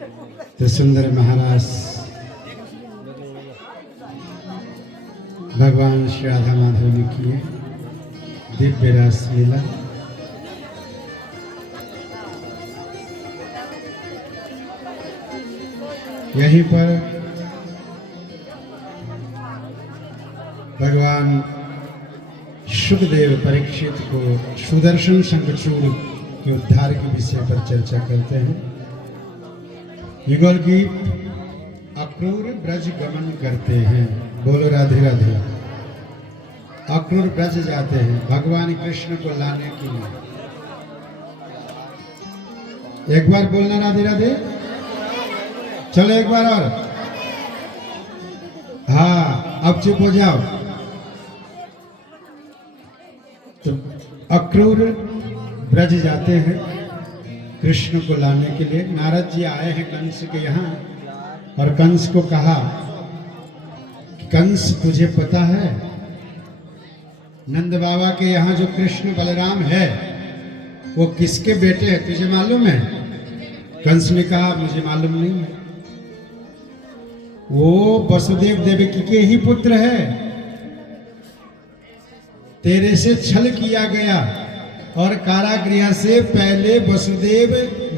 तो सुंदर महाराज भगवान श्री राधा माधव ने किए दिव्य रास लीला। यहीं पर भगवान सुखदेव परीक्षित को सुदर्शन शंखचूड़ के उद्धार के विषय पर चर्चा करते हैं। युगल गीत अक्रूर ब्रज गमन करते हैं, बोलो राधे राधे। अक्रूर ब्रज जाते हैं भगवान कृष्ण को लाने के लिए। एक बार बोलना राधे राधे, चलो एक बार और। हाँ अब चुप हो जाओ। तो अक्रूर ब्रज जाते हैं कृष्ण को लाने के लिए। नारद जी आए हैं कंस के यहाँ और कंस को कहा, कंस तुझे पता है नंद बाबा के यहाँ जो कृष्ण बलराम है वो किसके बेटे हैं, तुझे मालूम है? कंस ने कहा मुझे मालूम नहीं है, वो वसुदेव देवकी के ही पुत्र है। तेरे से छल किया गया और कारागृह से पहले वसुदेव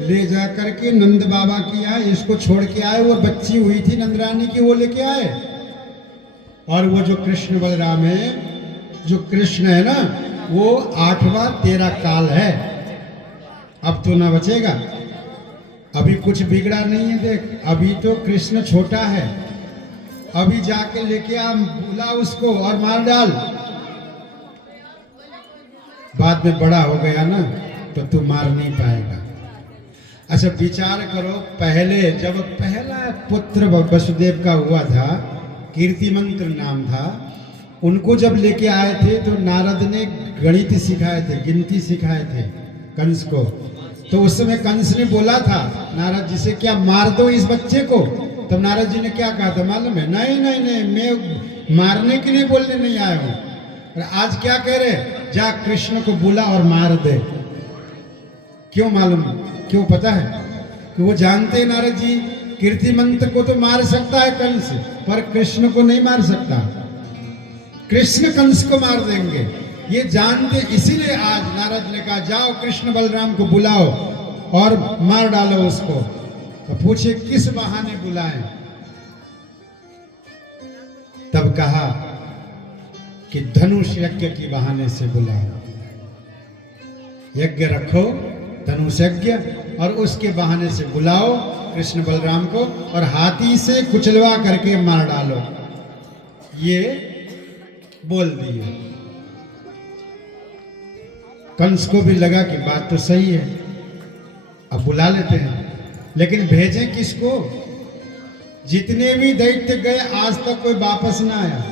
ले जाकर के नंद बाबा की आए, इसको छोड़ के आए। वो बच्ची हुई थी नंदरानी की, वो लेके आए। और वो जो कृष्ण बलराम है, जो कृष्ण है ना, वो 8वां तेरा काल है। अब तो ना बचेगा, अभी कुछ बिगड़ा नहीं है। देख अभी तो कृष्ण छोटा है, अभी जाके लेके आ, बुला उसको और मार डाल। बाद में बड़ा हो गया ना तो तू मार नहीं पाएगा। अच्छा विचार करो, पहले जब पहला पुत्र वसुदेव का हुआ था, कीर्तिमंत्र नाम था, उनको जब लेके आए थे तो नारद ने गणित सिखाए थे, गिनती सिखाए थे कंस को। तो उस समय कंस ने बोला था नारद जी से, क्या मार दो इस बच्चे को? तब नारद जी ने क्या कहा था मालूम है? नहीं नहीं नहीं, मैं मारने के लिए बोलने नहीं आया हूं। और आज क्या कह रहे, जा कृष्ण को बुला और मार दे। क्यों मालूम, क्यों पता है? कि वो जानते हैं नारद जी कीर्तिमंत्र को तो मार सकता है कंस, पर कृष्ण को नहीं मार सकता। कृष्ण कंस को मार देंगे ये जानते, इसीलिए आज नारद ने कहा जाओ कृष्ण बलराम को बुलाओ और मार डालो उसको। तो पूछे किस बहाने बुलाएं? तब कहा कि धनुष यज्ञ की बहाने से बुलाओ, यज्ञ रखो धनुष यज्ञ, और उसके बहाने से बुलाओ कृष्ण बलराम को और हाथी से कुचलवा करके मार डालो। ये बोल दिए। कंस को भी लगा कि बात तो सही है, अब बुला लेते हैं। लेकिन भेजें किसको? जितने भी दैत्य गए आज तक कोई वापस ना आया।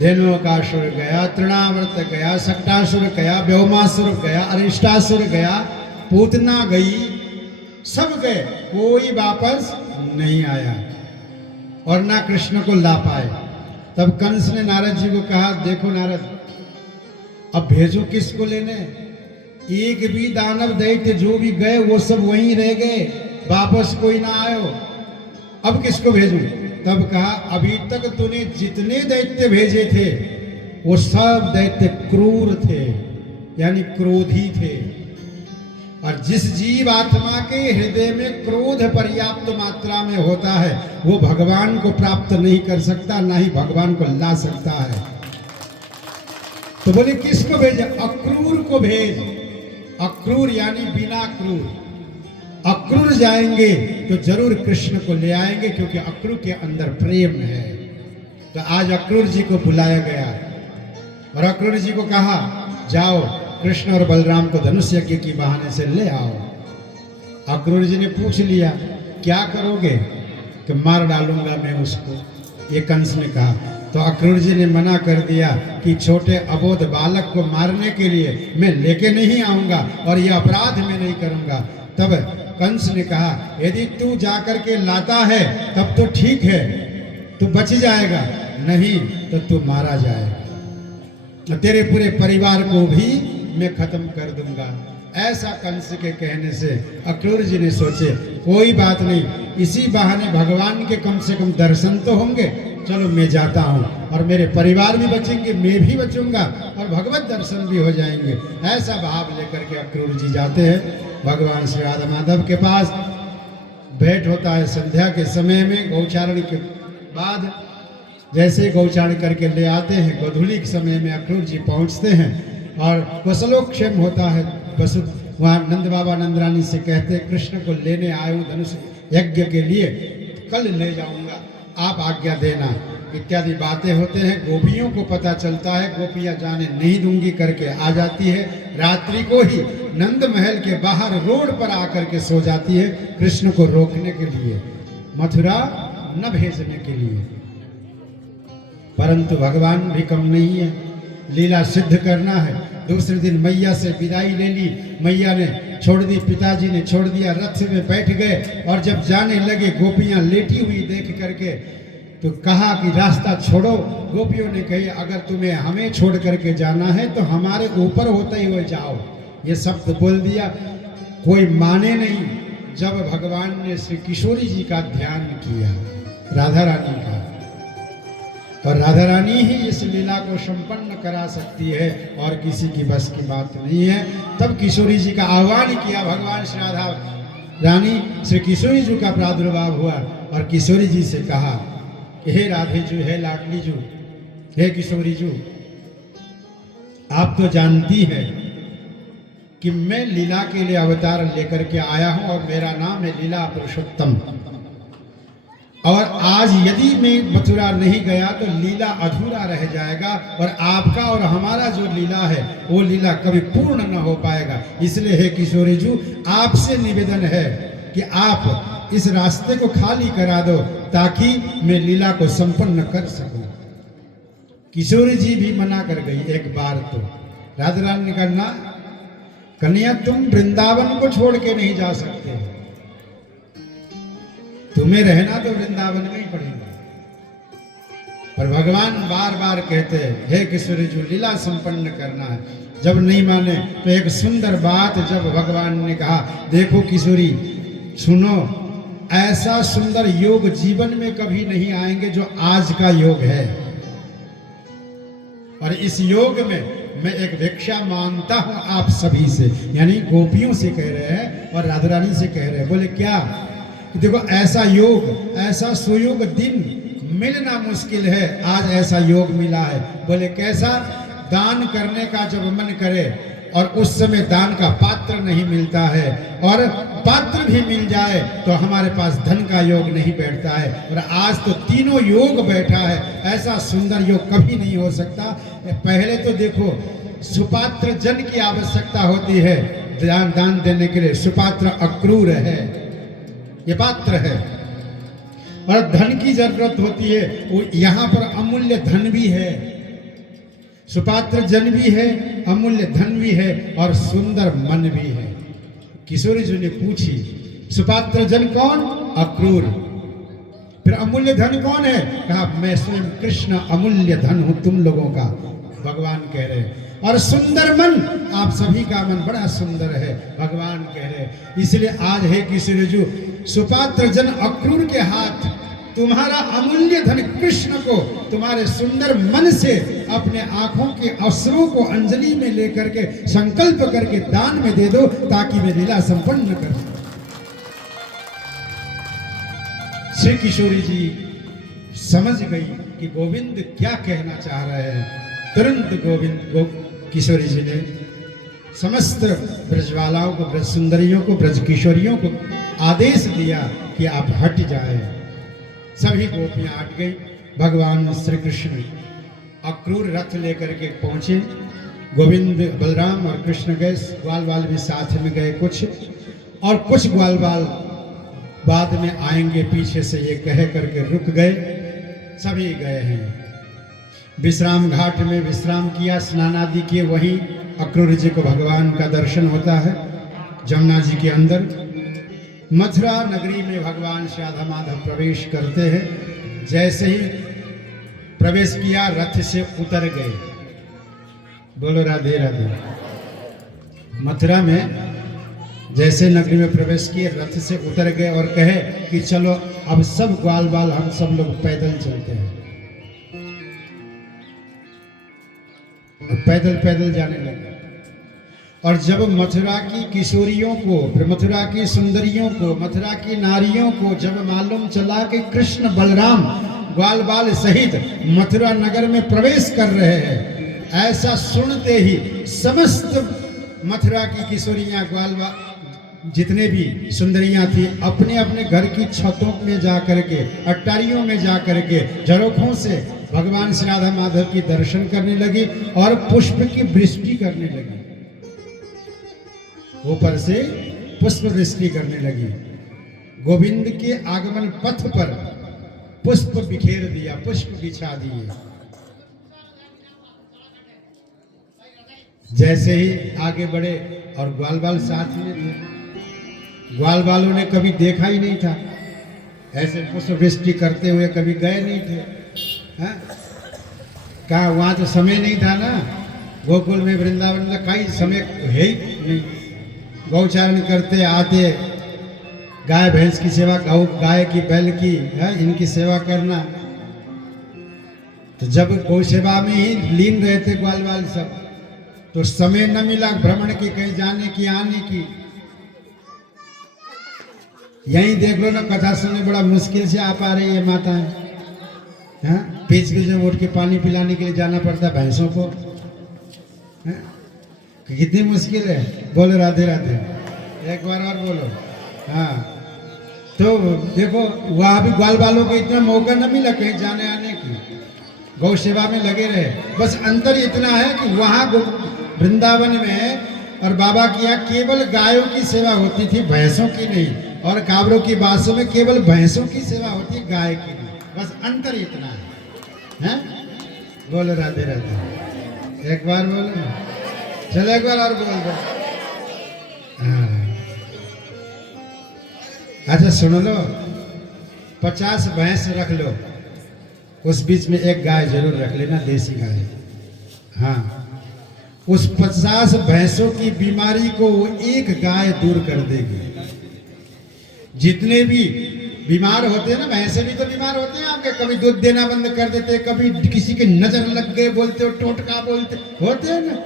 धेनुकासुर गया, तृणावर्त गया, सक्टासुर गया, व्योमासुर गया, अरिष्टासुर गया, पूतना गई, सब गए, कोई वापस नहीं आया और ना कृष्ण को ला पाए। तब कंस ने नारद जी को कहा, देखो नारद अब भेजो किसको लेने? एक भी दानव दैत्य जो भी गए वो सब वहीं रह गए, वापस कोई ना आयो, अब किसको भेजूं? तब कहा अभी तक तूने जितने दैत्य भेजे थे वो सब दैत्य क्रूर थे, यानी क्रोधी थे। और जिस जीव आत्मा के हृदय में क्रोध पर्याप्त मात्रा में होता है वो भगवान को प्राप्त नहीं कर सकता, ना ही भगवान को ला सकता है। तो बोले किसको भेजे? अक्रूर को भेज। अक्रूर यानी बिना क्रूर। अक्रूर जाएंगे तो जरूर कृष्ण को ले आएंगे, क्योंकि अक्रूर के अंदर प्रेम है। तो आज अक्रूर जी को बुलाया गया और अक्रूर जी को कहा जाओ कृष्ण और बलराम को धनुष यज्ञ की बहाने से ले आओ। अक्रूर जी ने पूछ लिया क्या करोगे? कि मार डालूंगा मैं उसको, ये कंस ने कहा। तो अक्रूर जी ने मना कर दिया कि छोटे अबोध बालक को मारने के लिए मैं लेके नहीं आऊंगा और ये अपराध मैं नहीं करूंगा। तब कंस ने कहा यदि तू जाकर के लाता है तब तो ठीक है, तू बच जाएगा, नहीं तो तू मारा जाएगा, तेरे पूरे परिवार को भी मैं खत्म कर दूंगा। ऐसा कंस के कहने से अक्रूर जी ने सोचे कोई बात नहीं, इसी बहाने भगवान के कम से कम दर्शन तो होंगे, चलो मैं जाता हूँ और मेरे परिवार भी बचेंगे, मैं भी बचूंगा और भगवत दर्शन भी हो जाएंगे। ऐसा भाव लेकर के अक्रूर जी जाते हैं भगवान श्री राधा माधव के पास। भेंट होता है संध्या के समय में, गौचारण के बाद जैसे गौचारण करके ले आते हैं, गोधूली के समय में अक्रूर जी पहुँचते हैं और कुशलोक्षेम होता है। बस वहाँ नंद बाबा नंद रानी से कहते हैं कृष्ण को लेने आए हूँ धनुष यज्ञ के लिए, कल ले जाऊंगा, आप आज्ञा देना, इत्यादि बातें होते हैं। गोपियों को पता चलता है, गोपियां जाने नहीं दूंगी करके आ जाती है। रात्रि को ही नंद महल के बाहर रोड पर आकर के सो जाती है, कृष्ण को रोकने के लिए, मथुरा न भेजने के लिए। परंतु भगवान भी कम नहीं है, लीला सिद्ध करना है। दूसरे दिन मैया से विदाई ले ली, मैया ने छोड़ दी, पिताजी ने छोड़ दिया, रथ में बैठ गए और जब जाने लगे गोपियां लेटी हुई देख करके तो कहा कि रास्ता छोड़ो। गोपियों ने कही अगर तुम्हें हमें छोड़ करके जाना है तो हमारे ऊपर होते हुए जाओ, ये शब्द बोल दिया। कोई माने नहीं। जब भगवान ने श्री किशोरी जी का ध्यान किया, राधा रानी का, और राधा रानी ही इस लीला को संपन्न करा सकती है और किसी की बस की बात नहीं है, तब किशोरी जी का आह्वान किया भगवान श्री राधा रानी, श्री किशोरी जी का प्रादुर्भाव हुआ और किशोरी जी से कहा कि हे राधे जू, हे लाडली जू, हे किशोरी जू, आप तो जानती है कि मैं लीला के लिए अवतार लेकर के आया हूं और मेरा नाम है लीला पुरुषोत्तम, और आज यदि मैं मथुरा नहीं गया तो लीला अधूरा रह जाएगा और आपका और हमारा जो लीला है वो लीला कभी पूर्ण न हो पाएगा। इसलिए हे किशोरी जी, आपसे निवेदन है कि आप इस रास्ते को खाली करा दो ताकि मैं लीला को संपन्न कर सकूं। किशोरी जी भी मना कर गई एक बार तो। राधा रानी ने कहा ना कन्या, तुम वृंदावन को छोड़ के नहीं जा सकते, तुम्हें रहना तो वृंदावन में ही पड़ेगा। पर भगवान बार बार कहते हैं हे किशोरी जी, लीला संपन्न करना है। जब नहीं माने तो एक सुंदर बात जब भगवान ने कहा, देखो किशोरी सुनो, ऐसा सुंदर योग जीवन में कभी नहीं आएंगे जो आज का योग है, और इस योग में मैं एक भिक्षा मांगता हूं आप सभी से, यानी गोपियों से कह रहे हैं और राधा रानी से कह रहे हैं। बोले क्या? देखो ऐसा योग, ऐसा सुयोग दिन मिलना मुश्किल है, आज ऐसा योग मिला है। बोले कैसा? दान करने का जब मन करे और उस समय दान का पात्र नहीं मिलता है, और पात्र भी मिल जाए तो हमारे पास धन का योग नहीं बैठता है, और आज तो तीनों योग बैठा है। ऐसा सुंदर योग कभी नहीं हो सकता। पहले तो देखो सुपात्र जन की आवश्यकता होती है दान देने के लिए, सुपात्र अक्रूर है, ये पात्र है, और धन की जरूरत होती है। वो यहाँ पर अमूल्य धन भी है, सुपात्र जन भी है, अमूल्य धन भी है और सुंदर मन भी है। किशोरी जी ने पूछी सुपात्र जन कौन? अक्रूर। फिर अमूल्य धन कौन है? कहा मैं स्वयं कृष्ण अमूल्य धन हूं तुम लोगों का, भगवान कह रहे हैं। और सुंदर मन, आप सभी का मन बड़ा सुंदर है, भगवान कह रहे हैं। इसलिए आज है किशोरी जी, सुपात्र जन अक्रूर के हाथ तुम्हारा अमूल्य धन कृष्ण को तुम्हारे सुंदर मन से अपने आंखों के अश्रुओं को अंजलि में लेकर के संकल्प करके दान में दे दो ताकि मैं लीला संपन्न कर सकूं। श्री किशोरी जी समझ गई कि गोविंद क्या कहना चाह रहे हैं। तुरंत किशोरी जी ने समस्त ब्रजवालाओं को, ब्रज सुंदरियों को, ब्रज किशोरियों को आदेश दिया कि आप हट जाए। सभी गोपियां हट गई। भगवान श्री कृष्ण अक्रूर रथ लेकर के पहुंचे। गोविंद, बलराम और कृष्ण गए, ग्वाल बाल भी साथ में गए कुछ, और कुछ ग्वाल बाल बाद में आएंगे पीछे से, ये कह करके रुक गए। सभी गए हैं। विश्राम घाट में विश्राम किया, स्नान आदि किए। वहीं अक्रूर जी को भगवान का दर्शन होता है जमुना जी के अंदर। मथुरा नगरी में भगवान श्री राधा माधव प्रवेश करते हैं। जैसे ही प्रवेश किया रथ से उतर गए। बोलो राधे राधे। मथुरा में जैसे नगरी में प्रवेश किए, रथ से उतर गए और कहे कि चलो अब सब ग्वाल बाल हम सब लोग पैदल चलते हैं। और पैदल पैदल जाने लगे। और जब मथुरा की किशोरियों को, मथुरा की सुंदरियों को, मथुरा की नारियों को जब मालूम चला कि कृष्ण बलराम ग्वाल बाल सहित मथुरा नगर में प्रवेश कर रहे हैं, ऐसा सुनते ही समस्त मथुरा की किशोरियां, ग्वाल बाल जितने भी सुंदरियां थी, अपने अपने घर की छतों में जा करके, अट्टारियों में जा करके झरोखों से भगवान श्री राधा माधव की दर्शन करने लगी और पुष्प की वृष्टि करने लगी। ऊपर से पुष्प वृष्टि करने लगी। गोविंद के आगमन पथ पर पुष्प बिखेर दिया, पुष्प बिछा दिए। जैसे ही आगे बढ़े और ग्वाल बाल साथ में थे। ग्वाल बालों ने कभी देखा ही नहीं था, ऐसे पुष्प वृष्टि करते हुए कभी गए नहीं थे। कहा वहां तो समय नहीं था ना, गोकुल में वृंदावन में कहीं समय है ही नहीं। गौचारण करते आते, गाय भैंस की सेवा, गाय की, बैल की, इनकी सेवा करना। तो जब गौ सेवा में ही लीन रहे थे ग्वाल बाल सब, तो समय न मिला भ्रमण की, कहीं जाने की, आने की। यहीं देख लो ना, कथा सुनने बड़ा मुश्किल से आ पा रही है माताएं। पीछ के जब उठ के पानी पिलाने के लिए जाना पड़ता है भैंसों को। कितनी मुश्किल है। बोलो राधे राधे, एक बार और बोलो। हाँ, तो देखो वहां भी ग्वाल बालों को इतना मौका न मिला कहीं जाने आने की, गौ सेवा में लगे रहे। बस अंतर इतना है कि वहां वृंदावन में और बाबा की यहाँ केवल गायों की सेवा होती थी, भैंसों की नहीं। और कांवरों की बासों में केवल भैंसों की सेवा होती है, गाय की नहीं। बस अंतर इतना है। बोलो राधे राधे, एक बार बोलो ना, चलो एक बार और बोल दो। हाँ, अच्छा सुनो लो, 50 भैंस रख लो, उस बीच में एक गाय जरूर रख लेना, देसी गाय। हाँ, उस 50 भैंसों की बीमारी को वो एक गाय दूर कर देगी। जितने भी बीमार होते हैं ना, भैंसे भी तो बीमार होते हैं आपके, कभी दूध देना बंद कर देते, कभी किसी के नजर लग गए बोलते हो, टोटका बोलते होते हैं ना।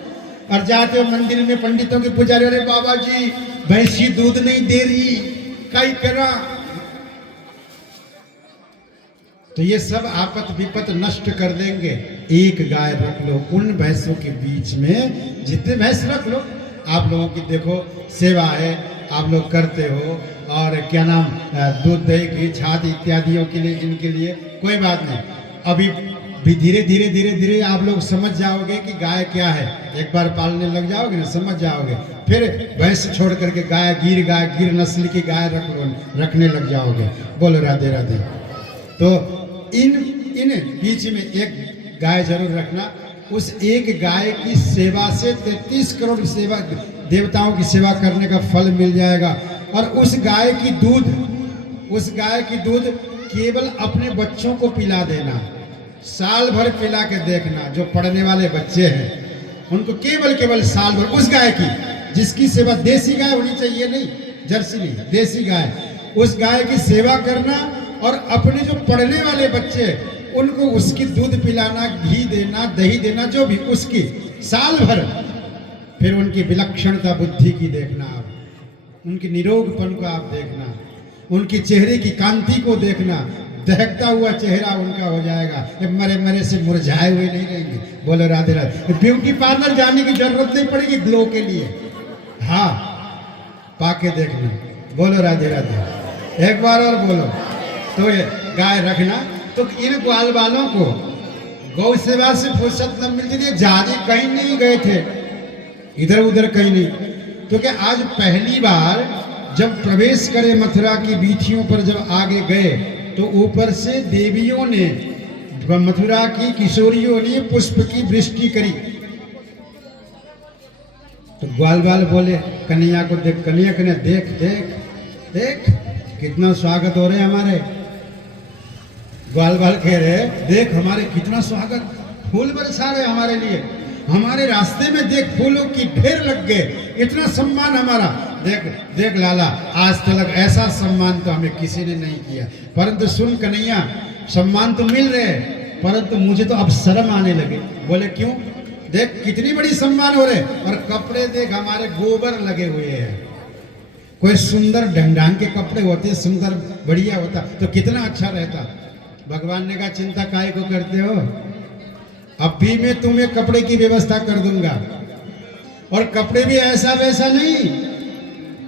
और जाते हो मंदिर में, पंडितों के पुजारी, अरे बाबा जी भैंसी दूध नहीं दे रही, कई करा। तो ये सब आपत विपत नष्ट कर देंगे। एक गाय रख लो, उन भैंसों के बीच में जितने भैंस रख लो। आप लोगों की देखो सेवा है, आप लोग करते हो, और क्या नाम, दूध दही घी छाछ इत्यादियों के लिए, इनके लिए कोई बात नहीं। अभी भी धीरे धीरे धीरे धीरे आप लोग समझ जाओगे कि गाय क्या है। एक बार पालने लग जाओगे ना, समझ जाओगे। फिर भैंस छोड़ करके गाय, गिर नस्ल की गाय रखने लग जाओगे। बोलो राधे राधे। तो इन बीच में एक गाय जरूर रखना। उस एक गाय की सेवा से 33 करोड़ सेवा देवताओं की सेवा करने का फल मिल जाएगा। और उस गाय की दूध केवल अपने बच्चों को पिला देना, साल भर पिला के देखना। जो पढ़ने वाले बच्चे हैं उनको केवल साल भर उस गाय की, जिसकी सेवा, देसी गाय होनी चाहिए, नहीं जर्सी नहीं, देसी गाय, उस गाय की सेवा करना। और अपने जो पढ़ने वाले बच्चे, उनको उसकी दूध पिलाना, घी देना, दही देना, जो भी, उसकी साल भर। फिर उनकी विलक्षणता बुद्धि की देखना आप, उनकी निरोगपन को आप देखना, उनकी चेहरे की कांति को देखना। दहकता हुआ चेहरा उनका हो जाएगा, मरे मरे से मुरझाए हुए नहीं रहेंगे। बोलो राधे राधे। ब्यूटी पार्लर जाने की जरूरत नहीं पड़ेगी ग्लो के लिए। हाँ, पाके देखना। बोलो राधे राधे, एक बार और बोलो। तो ये गाय रखना। तो इन ग्वाल बालों को गौ सेवा से फुर्सत न मिलती थी, ज्यादा कहीं नहीं गए थे, इधर उधर कहीं नहीं। क्योंकि आज पहली बार जब प्रवेश करे मथुरा की वीथियों पर, जब आगे गए, तो ऊपर से देवियों ने, मथुरा की किशोरियों ने पुष्प की वृष्टि करी। तो ग्वाल बाल बोले कन्हैया को देख, कन्हैया कन्हैया देख देख देख कितना स्वागत हो रहे हैं हमारे। ग्वाल बाल कह रहे देख हमारे कितना स्वागत, फूल बरसा रहे हमारे लिए, हमारे रास्ते में देख फूलों की ढेर लग गए, इतना सम्मान हमारा। देख देख लाला, आज तक ऐसा सम्मान तो हमें किसी ने नहीं किया, परंतु सुन कन्हैया, सम्मान तो मिल रहे परंतु मुझे तो अब शर्म आने लगे। बोले क्यों? देख कितनी बड़ी सम्मान हो रहे, और कपड़े देख हमारे गोबर लगे हुए हैं। कोई सुंदर ढंग ढंग के कपड़े होते, सुंदर बढ़िया होता तो कितना अच्छा रहता। भगवान ने कहा चिंता काहे को करते हो, अब भी मैं तुम्हें कपड़े की व्यवस्था कर दूंगा, और कपड़े भी ऐसा वैसा नहीं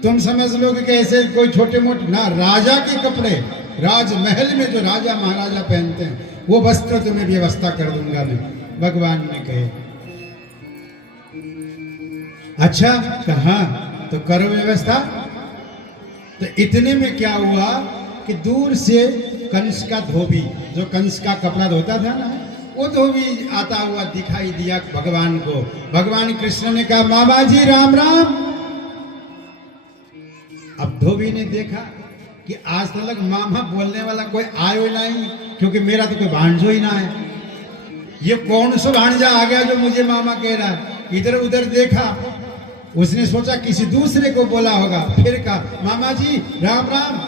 तुम समझ लोगे कि ऐसे कोई छोटे मोटे ना, राजा के कपड़े, राजमहल में जो राजा महाराजा पहनते हैं वो वस्त्र तुम्हें व्यवस्था कर दूंगा मैं। भगवान ने कहे अच्छा कहा तो करो व्यवस्था। तो इतने में क्या हुआ कि दूर से कंस का धोबी, जो कंस का कपड़ा धोता था ना, वो धोबी आता हुआ दिखाई दिया भगवान को। भगवान कृष्ण ने कहा मामा जी राम राम। अब धोबी ने देखा कि आज तक मामा बोलने वाला कोई आयो नहीं, क्योंकि मेरा तो कोई भांजो ही ना है। ये कौन सा भांजा आ गया जो मुझे मामा कह रहा है। इधर उधर देखा, उसने सोचा किसी दूसरे को बोला होगा, फिर कहा मामा जी राम राम।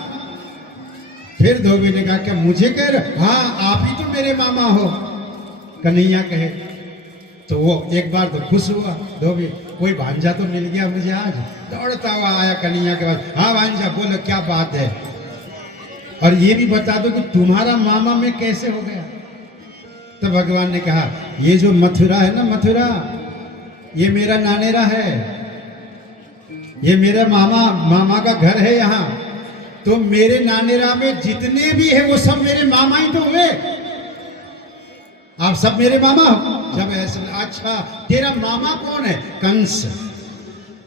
फिर धोबी ने कहा क्या मुझे कह रहे? हाँ आप ही तो मेरे मामा हो, कन्हैया कहे। तो वो एक बार तो खुश हुआ धोबी, कोई भांजा तो मिल गया मुझे आज। दौड़ता हुआ आया कन्हैया के पास, हाँ भांजा बोलो क्या बात है, और ये भी बता दो कि तुम्हारा मामा में कैसे हो गया। तो भगवान ने कहा ये जो मथुरा है ना, मथुरा ये मेरा नानेरा है, ये मेरा मामा का घर है यहाँ। तो मेरे नानेरा में जितने भी है वो सब मेरे मामा ही तो हुए, आप सब मेरे मामा हो। जब ऐसे अच्छा तेरा मामा कौन है? कंस।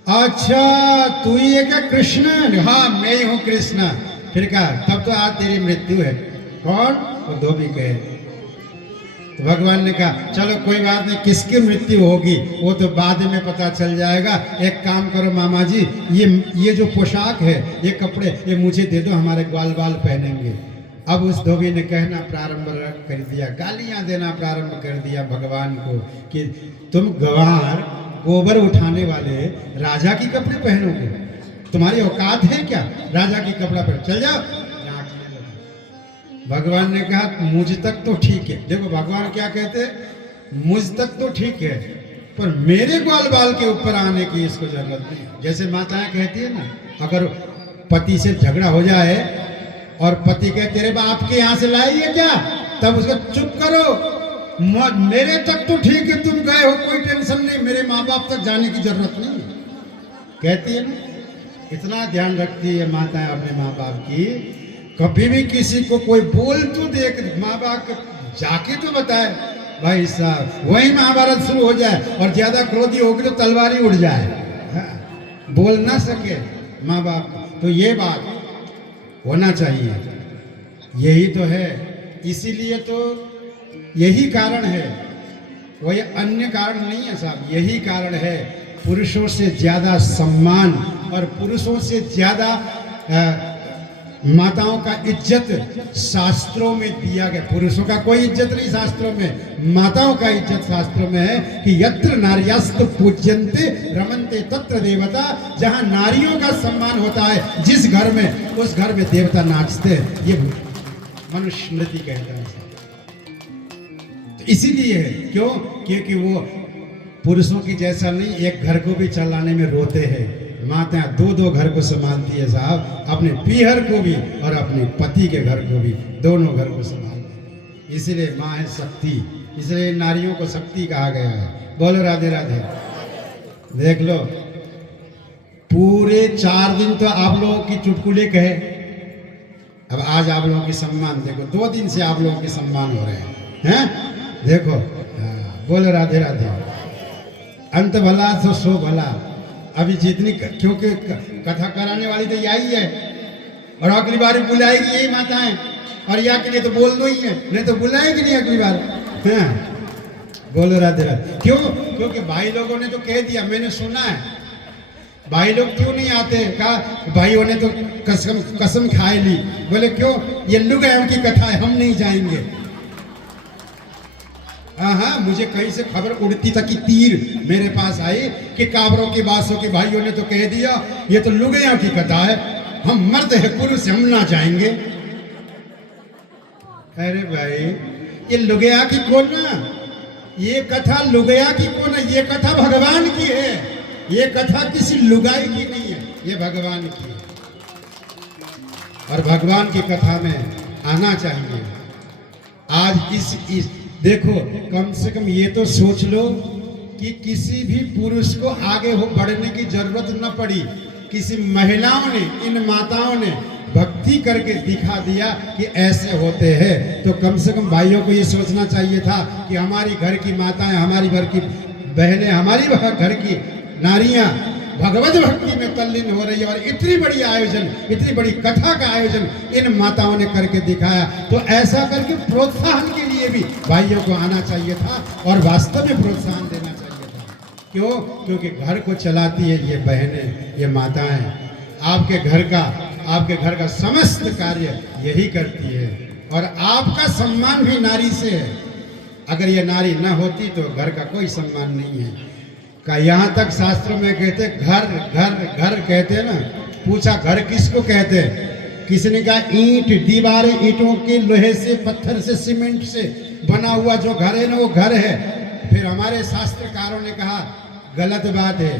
अच्छा तू ही है क्या कृष्ण? हाँ मैं ही हूँ कृष्ण। फिर कहा तब तो आज तेरी मृत्यु है। कौन? वो धोबी कहे। तो भगवान ने कहा चलो कोई बात नहीं, किसकी मृत्यु होगी वो तो बाद में पता चल जाएगा। एक काम करो मामा जी, ये जो पोशाक है, ये कपड़े, ये मुझे दे दो, हमारे ग्वाल बाल पहनेंगे। अब उस धोबी ने कहना प्रारंभ कर दिया, गालियां देना प्रारंभ कर दिया भगवान को कि तुम गवार गोबर उठाने वाले राजा की कपड़े पहनोगे, तुम्हारी औकात है क्या राजा की कपड़ा पहन, चल जाओ। भगवान ने कहा मुझ तक तो ठीक है। देखो भगवान क्या कहते, मुझ तक तो ठीक है, पर मेरे ग्वाल बाल के ऊपर आने की इसको जरूरत नहीं। जैसे माताएं कहती है ना, अगर पति से झगड़ा हो जाए और पति कहे तेरे बाप के यहाँ से लाई है क्या, तब उसका चुप करो, मेरे तक तो ठीक है, तुम गए हो कोई टेंशन नहीं, मेरे माँ बाप तक जाने की जरूरत नहीं, कहती है ना। इतना ध्यान रखती है माताएं अपने माँ बाप की। कभी भी किसी को कोई बोल तो देख, माँ बाप जाके तो बताए भाई साहब, वही महाभारत शुरू हो जाए और ज्यादा क्रोधी होगी तो तलवार ही उड़ जाए, बोल ना सके माँ बाप। तो ये बात होना चाहिए, यही तो है। इसीलिए तो यही कारण है, वही अन्य कारण नहीं है साहब, यही कारण है। पुरुषों से ज्यादा सम्मान और पुरुषों से ज्यादा माताओं का इज्जत शास्त्रों में दिया गया। पुरुषों का कोई इज्जत नहीं शास्त्रों में, माताओं का इज्जत शास्त्रों में है कि यत्र नार्यास्तु पूज्यन्ते रमन्ते तत्र देवता। जहां नारियों का सम्मान होता है जिस घर में, उस घर में देवता नाचते हैं, ये मनुस्मृति कहता है। तो इसीलिए है, क्यों? क्योंकि वो पुरुषों की जैसा नहीं, एक घर को भी चलाने में रोते हैं। माता दो घर को संभालती है साहब, अपने पीहर को भी और अपने पति के घर को भी, दोनों घर को संभालती। इसलिए माँ है शक्ति, इसलिए नारियों को शक्ति कहा गया है। बोलो राधे राधे। देख लो पूरे 4 दिन तो आप लोगों की चुटकुले कहे, अब आज आप लोगों की सम्मान देखो, 2 दिन से आप लोगों के सम्मान हो रहे हैं, देखो। बोलो राधे राधे। अंत भला तो सो भला। अभी जितनी, क्योंकि कथा कराने वाली तो यही है, और अगली बार बुलाएगी यही माताएं, और या के लिए तो बोल दो ही है, नहीं तो बुलाएगी नहीं अगली बार। बोलो राधे राधे। क्यों? क्योंकि भाई लोगों ने तो कह दिया, मैंने सुना है भाई लोग क्यों नहीं आते। कहा भाइयों ने तो कसम खाए ली। बोले क्यों? ये लुगायों की कथा है, हम नहीं जाएंगे। हाँ हाँ, मुझे कहीं से खबर उड़ती था कि तीर मेरे पास आई कि काबरों की बासों के भाइयों ने तो कह दिया ये तो लुगैया की कथा है, हम मर्द है पुरुष हम ना जाएंगे। अरे भाई ये लुगैया की कौन ना, ये कथा लुगैया की कौन है, ये कथा भगवान की है, ये कथा किसी लुगाई की नहीं है, ये भगवान की है। और भगवान की कथा में आना चाहिए। आज इस देखो, कम से कम ये तो सोच लो कि किसी भी पुरुष को आगे हो बढ़ने की जरूरत न पड़ी, किसी महिलाओं ने, इन माताओं ने भक्ति करके दिखा दिया कि ऐसे होते हैं। तो कम से कम भाइयों को ये सोचना चाहिए था कि हमारी घर की माताएं, हमारी घर की बहनें, हमारी घर की नारियां भगवत भक्ति में तल्लीन हो रही है, और इतनी बड़ी आयोजन, इतनी बड़ी कथा का आयोजन इन माताओं ने करके दिखाया। तो ऐसा करके प्रोत्साहन के लिए भी भाइयों को आना चाहिए था और वास्तव में प्रोत्साहन देना चाहिए था। क्यों? क्योंकि घर को चलाती है ये बहनें, ये माताएं। आपके घर का समस्त कार्य यही करती है, और आपका सम्मान भी नारी से है। अगर ये नारी न होती तो घर का कोई सम्मान नहीं है। का यहाँ तक शास्त्रों में कहते घर घर घर कहते ना, पूछा घर किसको कहते, किसी ने कहा ईंट, दीवारें, ईंटों के, लोहे से, पत्थर से, सीमेंट से बना हुआ जो घर है ना वो घर है। फिर हमारे शास्त्रकारों ने कहा गलत बात है,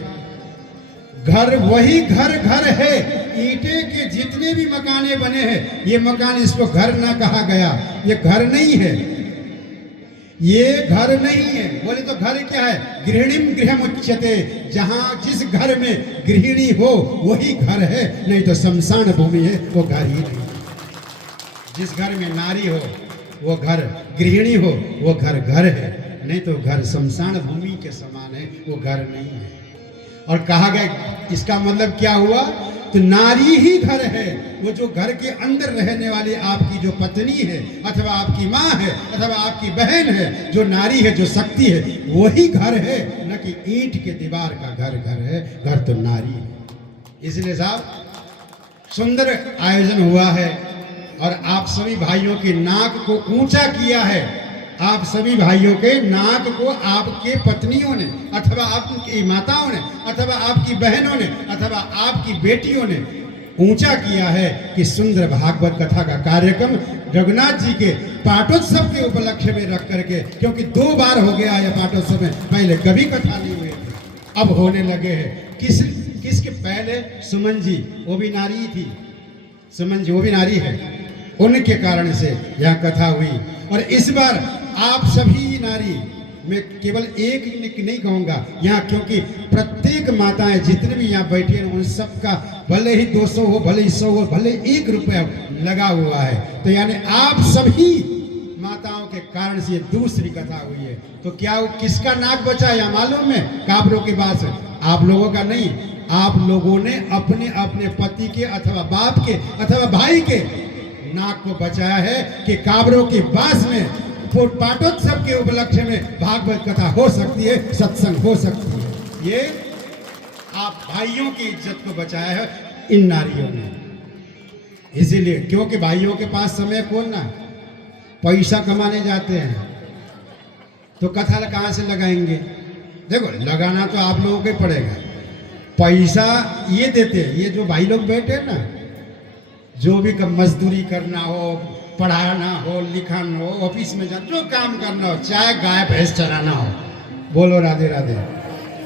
घर वही घर घर है। ईंटे के जितने भी मकाने बने हैं ये मकान, इसको घर ना कहा गया, ये घर नहीं है, ये घर नहीं है। बोले तो घर क्या है? गृहिणीम गृहमुच्यते, जहां जिस घर में गृहिणी हो वही घर है, नहीं तो शमशान भूमि है, वो घर ही नहीं। जिस घर में नारी हो वो घर, गृहिणी हो वो घर घर है, नहीं तो घर शमशान भूमि के समान है, वो घर नहीं है। और कहा गया, इसका मतलब क्या हुआ? तो नारी ही घर है, वो जो घर के अंदर रहने वाली आपकी जो पत्नी है, अथवा आपकी माँ है, अथवा आपकी बहन है, जो नारी है, जो शक्ति है, वही घर है, न कि ईंट के दीवार का घर घर है। घर तो नारी है। इसलिए साहब सुंदर आयोजन हुआ है, और आप सभी भाइयों के नाक को ऊंचा किया है। आप सभी भाइयों के नाक को आपके पत्नियों ने, अथवा आपकी माताओं ने, अथवा आपकी बहनों ने, अथवा आपकी बेटियों ने ऊंचा किया है कि सुंदर भागवत कथा का कार्यक्रम रघुनाथ जी के पाटोत्सव के उपलक्ष्य में रख करके, क्योंकि 2 बार हो गया यह पाटोत्सव में, पहले कभी कथा नहीं हुई थी, अब होने लगे हैं। किसके पहले? सुमन जी, वो भी नारी थी, सुमन जी वो भी नारी है, उनके कारण से यह कथा हुई। और इस बार आप सभी नारी, मैं केवल एक नहीं कहूँगा यहाँ, क्योंकि प्रत्येक माताएं जितने भी यहाँ बैठी हैं उन सबका भले ही 200 हो, भले ही 100 हो, भले 1 रुपया लगा हुआ है। तो यानी आप सभी माताओं के कारण से ये दूसरी कथा हुई है। तो क्या किसका नाक बचा है या मालूम है? काबरों के पास आप लोगों का नहीं, आप लोगों ने अपने अपने पति के, अथवा बाप के, अथवा भाई के नाक को बचाया है कि काबरों के पास में पाटोत्सव के उपलक्ष्य में भागवत कथा हो सकती है, सत्संग हो सकती है। ये आप भाइयों की इज्जत को बचाया है इन नारियों ने। इसीलिए, क्योंकि भाइयों के पास समय कौन ना, पैसा कमाने जाते हैं, तो कथा कहाँ से लगाएंगे? देखो, लगाना तो आप लोगों को पड़ेगा। पैसा ये देते हैं, ये जो भाई लोग बैठे ना, जो भी मजदूरी करना हो, पढ़ाना हो, लिखाना हो, ऑफिस में जा, जो काम करना हो, चाहे गाय भैंस चराना हो, बोलो राधे राधे,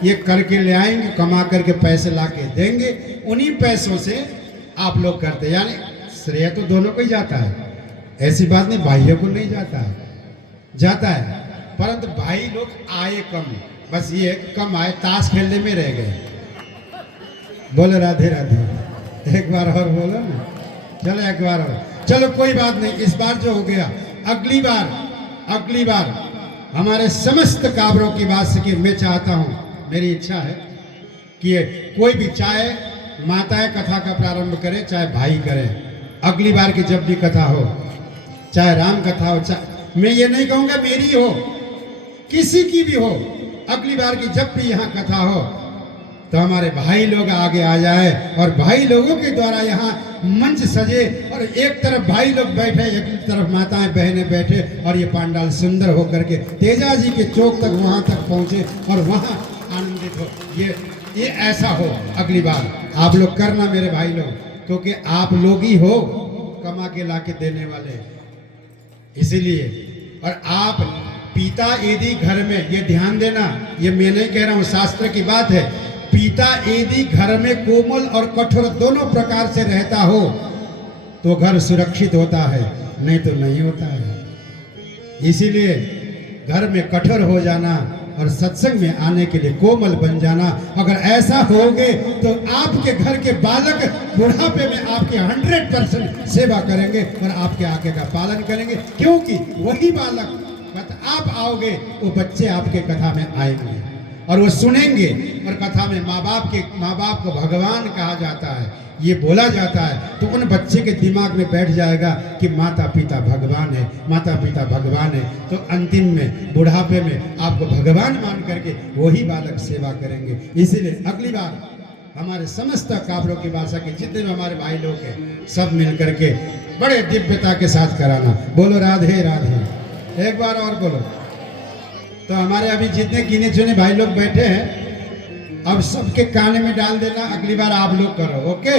ये करके ले आएंगे, कमा करके पैसे ला के देंगे, उन्हीं पैसों से आप लोग करते, यानी श्रेय तो दोनों को ही जाता है। ऐसी बात नहीं भाइयों को नहीं जाता है, जाता है, परंतु भाई लोग आए कम, बस ये कम आए, ताश खेलने में रह गए। बोलो राधे राधे, एक बार और बोलो ना, चलो एक बार और, चलो कोई बात नहीं, इस बार जो हो गया, अगली बार हमारे समस्त काबरों की बात से कि मैं चाहता हूँ, मेरी इच्छा है कि कोई भी, चाहे माताएं कथा का प्रारंभ करें, चाहे भाई करें, अगली बार की जब भी कथा हो, चाहे राम कथा हो, चाहे, मैं ये नहीं कहूँगा मेरी हो, किसी की भी हो, अगली बार की जब भी यहाँ कथा हो तो हमारे भाई लोग आगे आ जाए और भाई लोगों के द्वारा यहाँ मंच सजे और एक तरफ भाई लोग बैठे, एक तरफ माताएं बहनें बैठे और ये पंडाल सुंदर होकर के तेजा जी के चौक तक वहाँ तक पहुँचे और वहाँ आनंदित हो। ये ऐसा हो अगली बार आप लोग करना मेरे भाई लोग, क्योंकि आप लोग ही हो कमा के ला के देने वाले, इसीलिए। और आप पीता यदि घर में, ये ध्यान देना, ये मैं नहीं कह रहा हूँ, शास्त्र की बात है, पीता यदि घर में कोमल और कठोर दोनों प्रकार से रहता हो तो घर सुरक्षित होता है, नहीं तो नहीं होता है। इसीलिए घर में कठोर हो जाना और सत्संग में आने के लिए कोमल बन जाना, अगर ऐसा होगे तो आपके घर के बालक बुढ़ापे में आपके 100% सेवा करेंगे और आपके आगे का पालन करेंगे, क्योंकि वही बालक आप आओगे वो बच्चे आपके कथा में आएंगे और वो सुनेंगे। और कथा में माँ बाप को भगवान कहा जाता है, ये बोला जाता है, तो उन बच्चे के दिमाग में बैठ जाएगा कि माता पिता भगवान है, माता पिता भगवान है। तो अंतिम में बुढ़ापे में आपको भगवान मान करके वही बालक सेवा करेंगे। इसीलिए अगली बार हमारे समस्त काबरों की भाषा के जितने भी हमारे भाई लोग हैं सब मिल करके बड़े दिव्यता के साथ कराना। बोलो राधे राधे, एक बार और बोलो। तो हमारे अभी जितने गिने चुने भाई लोग बैठे हैं अब सबके काने में डाल देना, अगली बार आप लोग करो, ओके?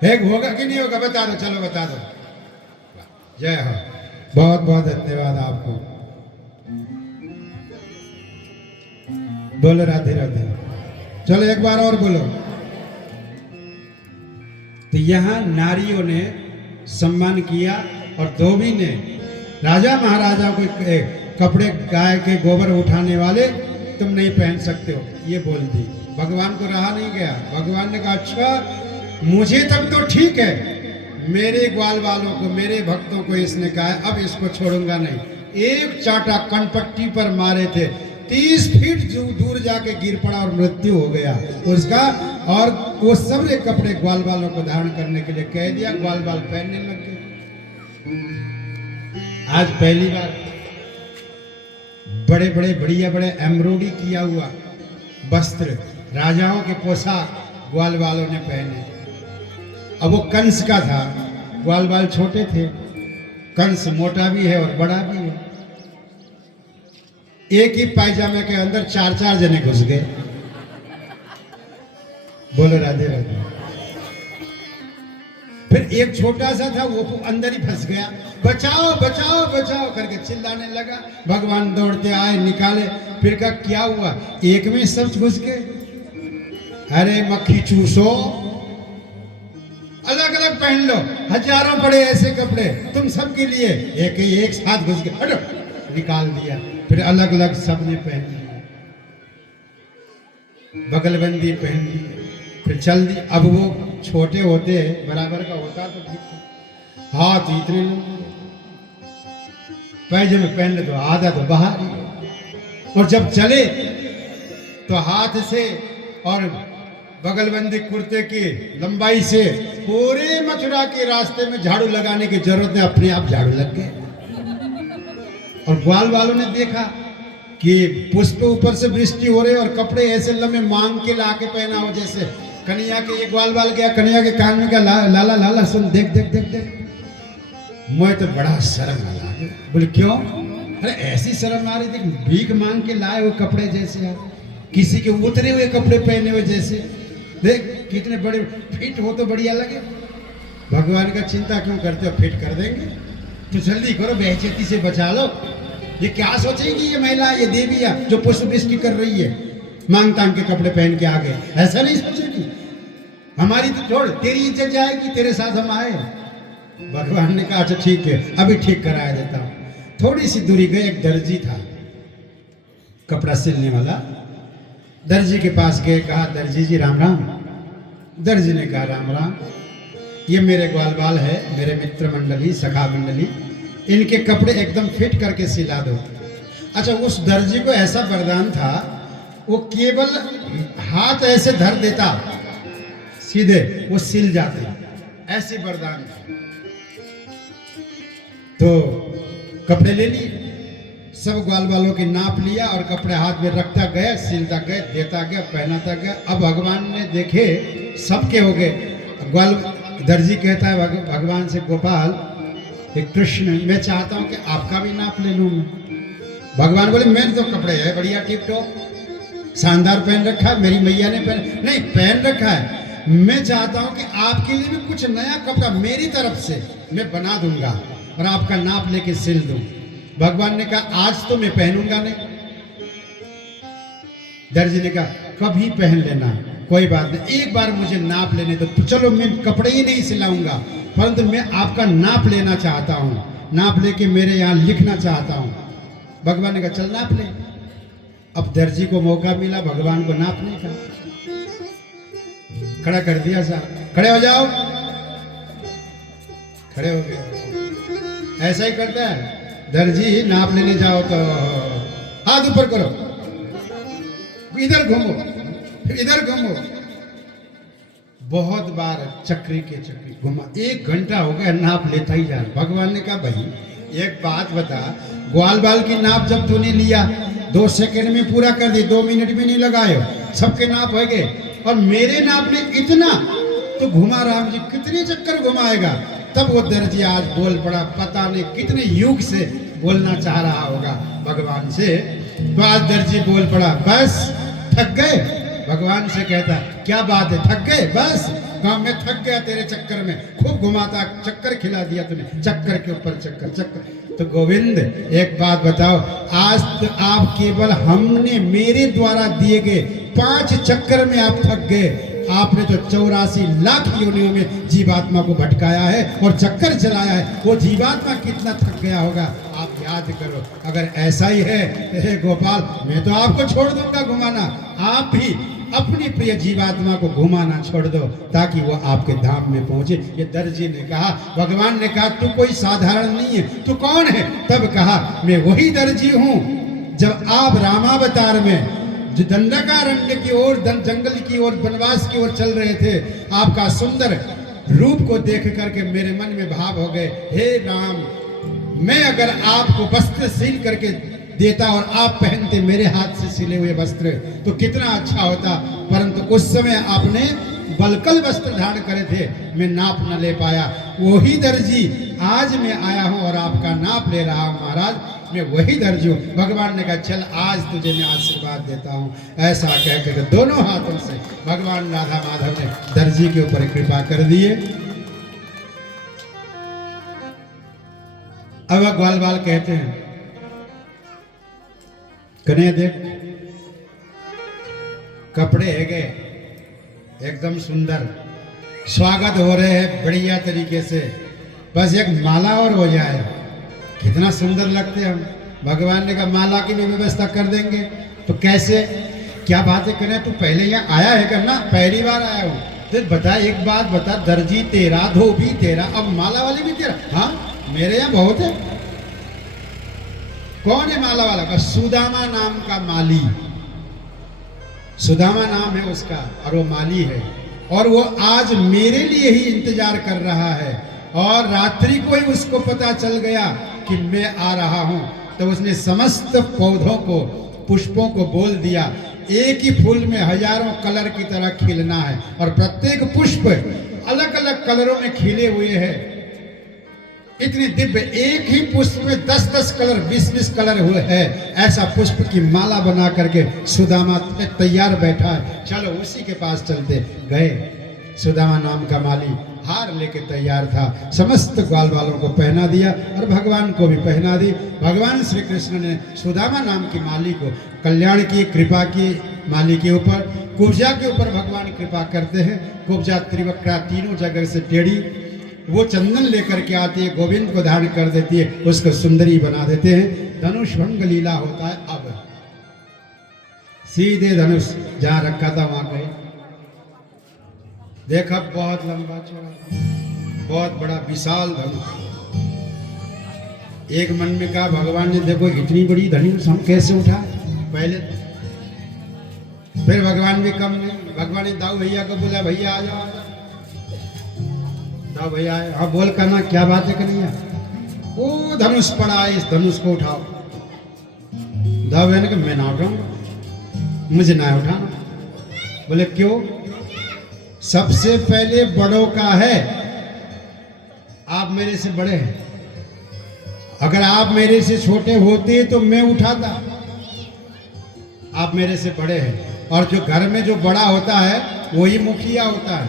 एक होगा कि नहीं होगा बता दो, चलो बता दो। जय हो, बहुत बहुत धन्यवाद आपको। बोलो राधे राधे, चलो एक बार और बोलो। तो यहाँ नारियों ने सम्मान किया और धोबी ने राजा महाराजा को कपड़े गाय के गोबर उठाने वाले तुम नहीं पहन सकते हो, ये बोल दी। भगवान को रहा नहीं गया, भगवान ने कहा अच्छा मुझे तक तो ठीक है, मेरे ग्वाल वालों को, मेरे भक्तों को इसने कहा है, अब इसको छोड़ूंगा नहीं। एक चाटा कनपट्टी पर मारे थे, 30 फीट दूर जाके गिर पड़ा और मृत्यु हो गया उसका। और वो सबरे कपड़े ग्वाल वालों को धारण करने के लिए कह दिया, ग्वाल वाल पहनने लग गए। आज पहली बार बड़े बड़े बढ़िया बड़े एम्ब्रॉयडरी किया हुआ वस्त्र, राजाओं के पोशाक ग्वाल वालों ने पहने। अब वो कंस का था, ग्वाल वाल छोटे थे, कंस मोटा भी है और बड़ा भी है। एक ही पायजामे के अंदर 4-4 जने घुस गए। बोलो राधे राधे। फिर एक छोटा सा था वो अंदर ही फंस गया, बचाओ बचाओ बचाओ करके चिल्लाने लगा। भगवान दौड़ते आए, निकाले, फिर कहा क्या हुआ, एक में सब घुस गए। अरे मक्खी चूसो, अलग अलग पहन लो, हजारों पड़े ऐसे कपड़े तुम सबके लिए, एक साथ घुस गए, हटो, निकाल दिया। फिर अलग अलग सबने पहन लिया, बगलबंदी पहन ली, फिर चल दी। अब वो छोटे होते बराबर का होता तो ठीक था, हाथ इतने पैजामे पहन ले तो आधा तो बाहर ही, और जब चले तो हाथ से और बगलबंदी कुर्ते की लंबाई से पूरे मथुरा के रास्ते में झाड़ू लगाने की जरूरत है, अपने आप झाड़ू लग गए। और ग्वाल वालों ने देखा कि पुष्प ऊपर से वृष्टि हो रही और कपड़े ऐसे लंबे मांग के ला के पहना हो, जैसे कन्हैया के, ये ग्वाल वाल गया कन्हैया के कान में क्या, लाला लाला सुन, देख देख देख देख। मैं तो बड़ा शर्म आ रहा, बोले क्यों? अरे ऐसी शर्म आ रही थी, भीख मांग के लाए हुए कपड़े जैसे यार, किसी के उतरे हुए कपड़े पहने हुए जैसे, देख कितने बड़े, फिट हो तो बढ़िया लगे। भगवान का चिंता क्यों करते हो, फिट कर देंगे तो जल्दी करो, बेइज्जती से बचा लो। ये क्या सोचेगी ये महिला, ये देविया जो पुष्प वृष्टि कर रही है, मांग तांग के कपड़े पहन के आ गए, ऐसा नहीं सोचेगी। हमारी तो छोड़, तेरी इज्जत जाएगी, तेरे साथ हम आए। भगवान ने कहा अच्छा ठीक है, अभी ठीक कराया देता हूं। थोड़ी सी दूरी गए, एक दर्जी था, कपड़ा सिलने वाला। दर्जी के पास गए, कहा दर्जी जी राम राम। दर्जी ने कहा राम राम, ये मेरे ग्वाल बाल है, मेरे मित्र मंडली, सखा मंडली, इनके कपड़े एकदम फिट करके सिला दो। अच्छा, उस दर्जी को ऐसा वरदान था, वो केवल हाथ ऐसे धर देता, सीधे वो सिल जाते, ऐसे वरदान था। तो कपड़े ले लिए, सब ग्वाल वालों की नाप लिया और कपड़े हाथ में रखता गया, सिलता गया, देता गया, पहनाता गया। अब भगवान ने देखे सबके हो गए। ग्वाल दर्जी कहता है भगवान से, गोपाल कि कृष्ण मैं चाहता हूं कि आपका भी नाप ले लूं मैं। भगवान बोले मेरे तो कपड़े है बढ़िया टिप टॉप शानदार पहन रखा है, मेरी मैया ने पहन रखा है। मैं चाहता हूं कि आपके लिए भी कुछ नया कपड़ा मेरी तरफ से मैं बना दूंगा और आपका नाप लेके सिल दूं। भगवान ने कहा आज तो मैं पहनूंगा नहीं। दर्जी ने कहा कभी पहन लेना, कोई बात नहीं, एक बार मुझे नाप लेने दो। तो चलो मैं कपड़े ही नहीं सिलाऊंगा, परंतु मैं आपका नाप लेना चाहता हूं, नाप लेके मेरे यहाँ लिखना चाहता हूं। भगवान ने कहा चल नाप ले। अब दर्जी को मौका मिला भगवान को नापने का। खड़ा कर दिया साहब, खड़े हो जाओ, खड़े हो गए। ऐसा ही करता है दर्जी, नाप लेने जाओ तो हाथ ऊपर करो, इधर घूमो, इधर घूमो। बहुत बार चक्री के चक्री घुमा, 1 घंटा हो गया नाप लेता ही जा। भगवान ने कहा भाई एक बात बता, ग्वाल बाल की नाप जब तूने लिया 2 सेकंड में पूरा कर दी, 2 मिनट भी नहीं लगाए, सबके नाप हो गए, और मेरे नाप ने इतना तो घुमा, राम जी कितने चक्कर घुमाएगा। तब वो दर्जी आज बोल पड़ा, पता नहीं कितने युग से बोलना चाह रहा होगा भगवान से। तो आज दर्जी बोल पड़ा, बस थक गए। भगवान से कहता क्या बात है, थक गए? बस काम में थक गया तेरे चक्कर में, खूब घुमाता, चक्कर खिला दिया तूने, चक्कर के ऊपर चक्कर चक्कर। तो गोविंद एक बात बताओ, आज तो आप केवल हमने मेरे द्वारा दिए गए 5 चक्कर में आप थक गए। आपने तो 84 लाख योनियों में जीवात्मा को भटकाया है और चक्कर चलाया है। वो जीवात्मा कितना थक गया होगा आप याद करो। अगर ऐसा ही है हे गोपाल, मैं तो आपको छोड़ दूंगा घुमाना, आप भी अपनी प्रिय जीवात्मा को घुमाना छोड़ दो ताकि वो आपके धाम में पहुंचे। ये दर्जी ने कहा, भगवान ने कहा तू कोई साधारण नहीं है, तू कौन है? तब कहा मैं वही दर्जी हूं जब आप रामावतार में जो दंडकारण्य की ओर, जंगल की ओर, वनवास की ओर चल रहे थे, आपका सुंदर रूप को देख करके मेरे मन में भाव हो गए, हे राम, मैं अगर आपको वस्त्र सील करके देता और आप पहनते मेरे हाथ से सिले हुए वस्त्र तो कितना अच्छा होता। परंतु उस समय आपने बलकल वस्त्र धारण करे थे, मैं नाप न ले पाया। वही दर्जी आज मैं आया हूं और आपका नाप ले रहा हूं महाराज, मैं वही दर्जी हूं। भगवान ने कहा चल आज तुझे मैं आशीर्वाद देता हूं। ऐसा कहकर दोनों हाथों से भगवान राधा माधव ने दर्जी के ऊपर कृपा कर दिए। अब ग्वाल बाल कहते हैं, कन्हैया देख कपड़े है गए एकदम सुंदर, स्वागत हो रहे हैं बढ़िया तरीके से, बस एक माला और हो जाए कितना सुंदर लगते हम। भगवान ने कहा माला की भी व्यवस्था कर देंगे। तो कैसे, क्या बात है कन्हैया, तू पहले यहाँ आया है करना? पहली बार आया हूँ। तो बता, एक बात बता, दर्जी तेरा, धोबी तेरा, अब माला वाली भी तेरा? हाँ मेरे यहाँ बहुत है। कौन है माला वाला? का सुदामा नाम का माली, सुदामा नाम है उसका और वो माली है, और वो आज मेरे लिए ही इंतजार कर रहा है। और रात्रि को ही उसको पता चल गया कि मैं आ रहा हूं, तो उसने समस्त पौधों को, पुष्पों को बोल दिया एक ही फूल में हजारों कलर की तरह खिलना है, और प्रत्येक पुष्प अलग अलग कलरों में खिले हुए हैं। इतनी दिव्य, एक ही पुष्प में 10-10 कलर, 20-20 कलर हुए हैं। ऐसा पुष्प की माला बना करके सुदामा तैयार बैठा है। चलो उसी के पास चलते गए। सुदामा नाम का माली हार लेके तैयार था, समस्त ग्वाल वालों को पहना दिया और भगवान को भी पहना दी। भगवान श्री कृष्ण ने सुदामा नाम की माली को कल्याण की, कृपा की माली के ऊपर। कुब्जा के ऊपर भगवान कृपा करते हैं। कुब्जा त्रिवक्रा, तीनों जगह से टेढ़ी, वो चंदन लेकर के आती है, गोविंद को धारण कर देती है, उसको सुंदरी बना देते हैं। धनुष भंग लीला होता है। अब सीधे धनुष जहां रखा था वहां गए, देखा बहुत लंबा चौड़ा, बहुत बड़ा विशाल धनुष। एक मन में कहा भगवान ने, देखो इतनी बड़ी धनुष हम कैसे उठाए? पहले फिर भगवान भी कम नहीं, भगवान ने दाऊ भैया को बोला, भैया आ जाओ, दाऊ भैया आए। हाँ बोल करना, क्या बात है कन्हैया? वो धनुष पड़ा है, इस धनुष को उठाओ। दाऊ बहन का मैं ना उठाऊंगा, मुझे ना उठाना। बोले क्यों? सबसे पहले बड़ों का है, आप मेरे से बड़े हैं, अगर आप मेरे से छोटे होते तो मैं उठाता, आप मेरे से बड़े हैं, और जो घर में जो बड़ा होता है वही मुखिया होता है,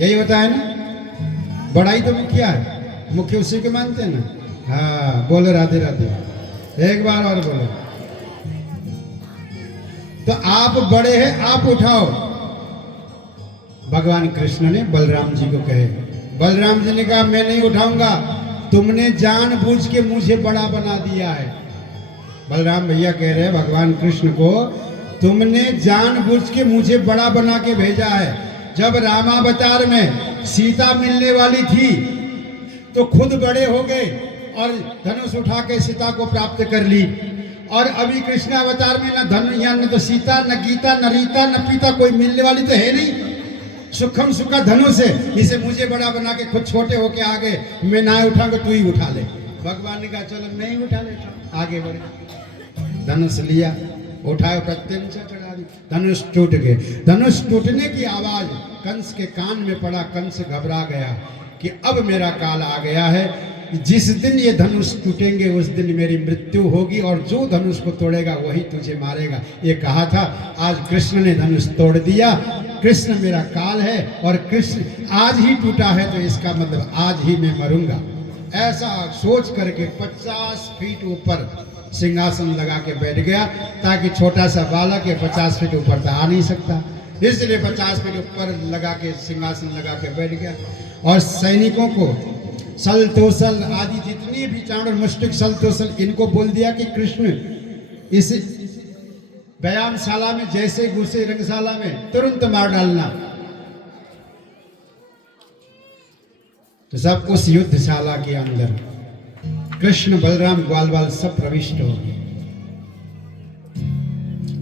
यही होता है ना, बड़ा ही तो मुखिया है, मुख्य उसी के मानते हैं ना। हाँ बोलो राधे राधे, एक बार और बोलो। तो आप बड़े हैं, आप उठाओ। भगवान कृष्ण ने बलराम जी को कहे, बलराम जी ने कहा मैं नहीं उठाऊंगा, तुमने जानबूझ के मुझे बड़ा बना दिया है। बलराम भैया कह रहे हैं भगवान कृष्ण को, तुमने जानबूझ के मुझे बड़ा बना के भेजा है। जब रामावतार में सीता मिलने वाली थी तो खुद बड़े हो गए और धनुष उठा के सीता को प्राप्त कर ली, और अभी कृष्ण अवतार में न धनु न तो सीता, न गीता, न रीता, न पीता कोई मिलने वाली तो है नहीं, सुखम सुखा धनुष है, इसे मुझे बड़ा बना के खुद छोटे होके आ गए, मैं ना उठाऊंगा तू ही उठा ले। भगवान ने कहा चलो मैं ही उठा लेता, आगे बढ़े, धनुष लिया, उठाए, प्रत्यंचा चढ़ा दी, धनुष टूट गए। धनुष टूटने की आवाज कंस के कान में पड़ा, कंस घबरा गया कि अब मेरा काल आ गया है, जिस दिन ये धनुष टूटेंगे उस दिन मेरी मृत्यु होगी, और जो धनुष को तोड़ेगा वही तुझे मारेगा। ये कहा था, आज कृष्ण ने धनुष तोड़ दिया, कृष्ण मेरा काल है, और कृष्ण आज ही टूटा है तो इसका मतलब आज ही मैं मरूंगा। ऐसा सोच करके 50 फीट ऊपर सिंहासन लगा के बैठ गया, ताकि छोटा सा बालक ये 50 फीट ऊपर तो आ नहीं सकता, इसलिए 50 फीट ऊपर लगा के सिंहासन लगा के बैठ गया। और सैनिकों को सल तोसल आदि जितनी भी चाणूर मुष्टिक सल तोसल इनको बोल दिया कि कृष्ण इस व्यायामशाला में जैसे घुसे रंगशाला में तुरंत मार डालना। तो सब उस युद्धशाला के अंदर कृष्ण बलराम ग्वाल बाल सब प्रविष्ट हो गए।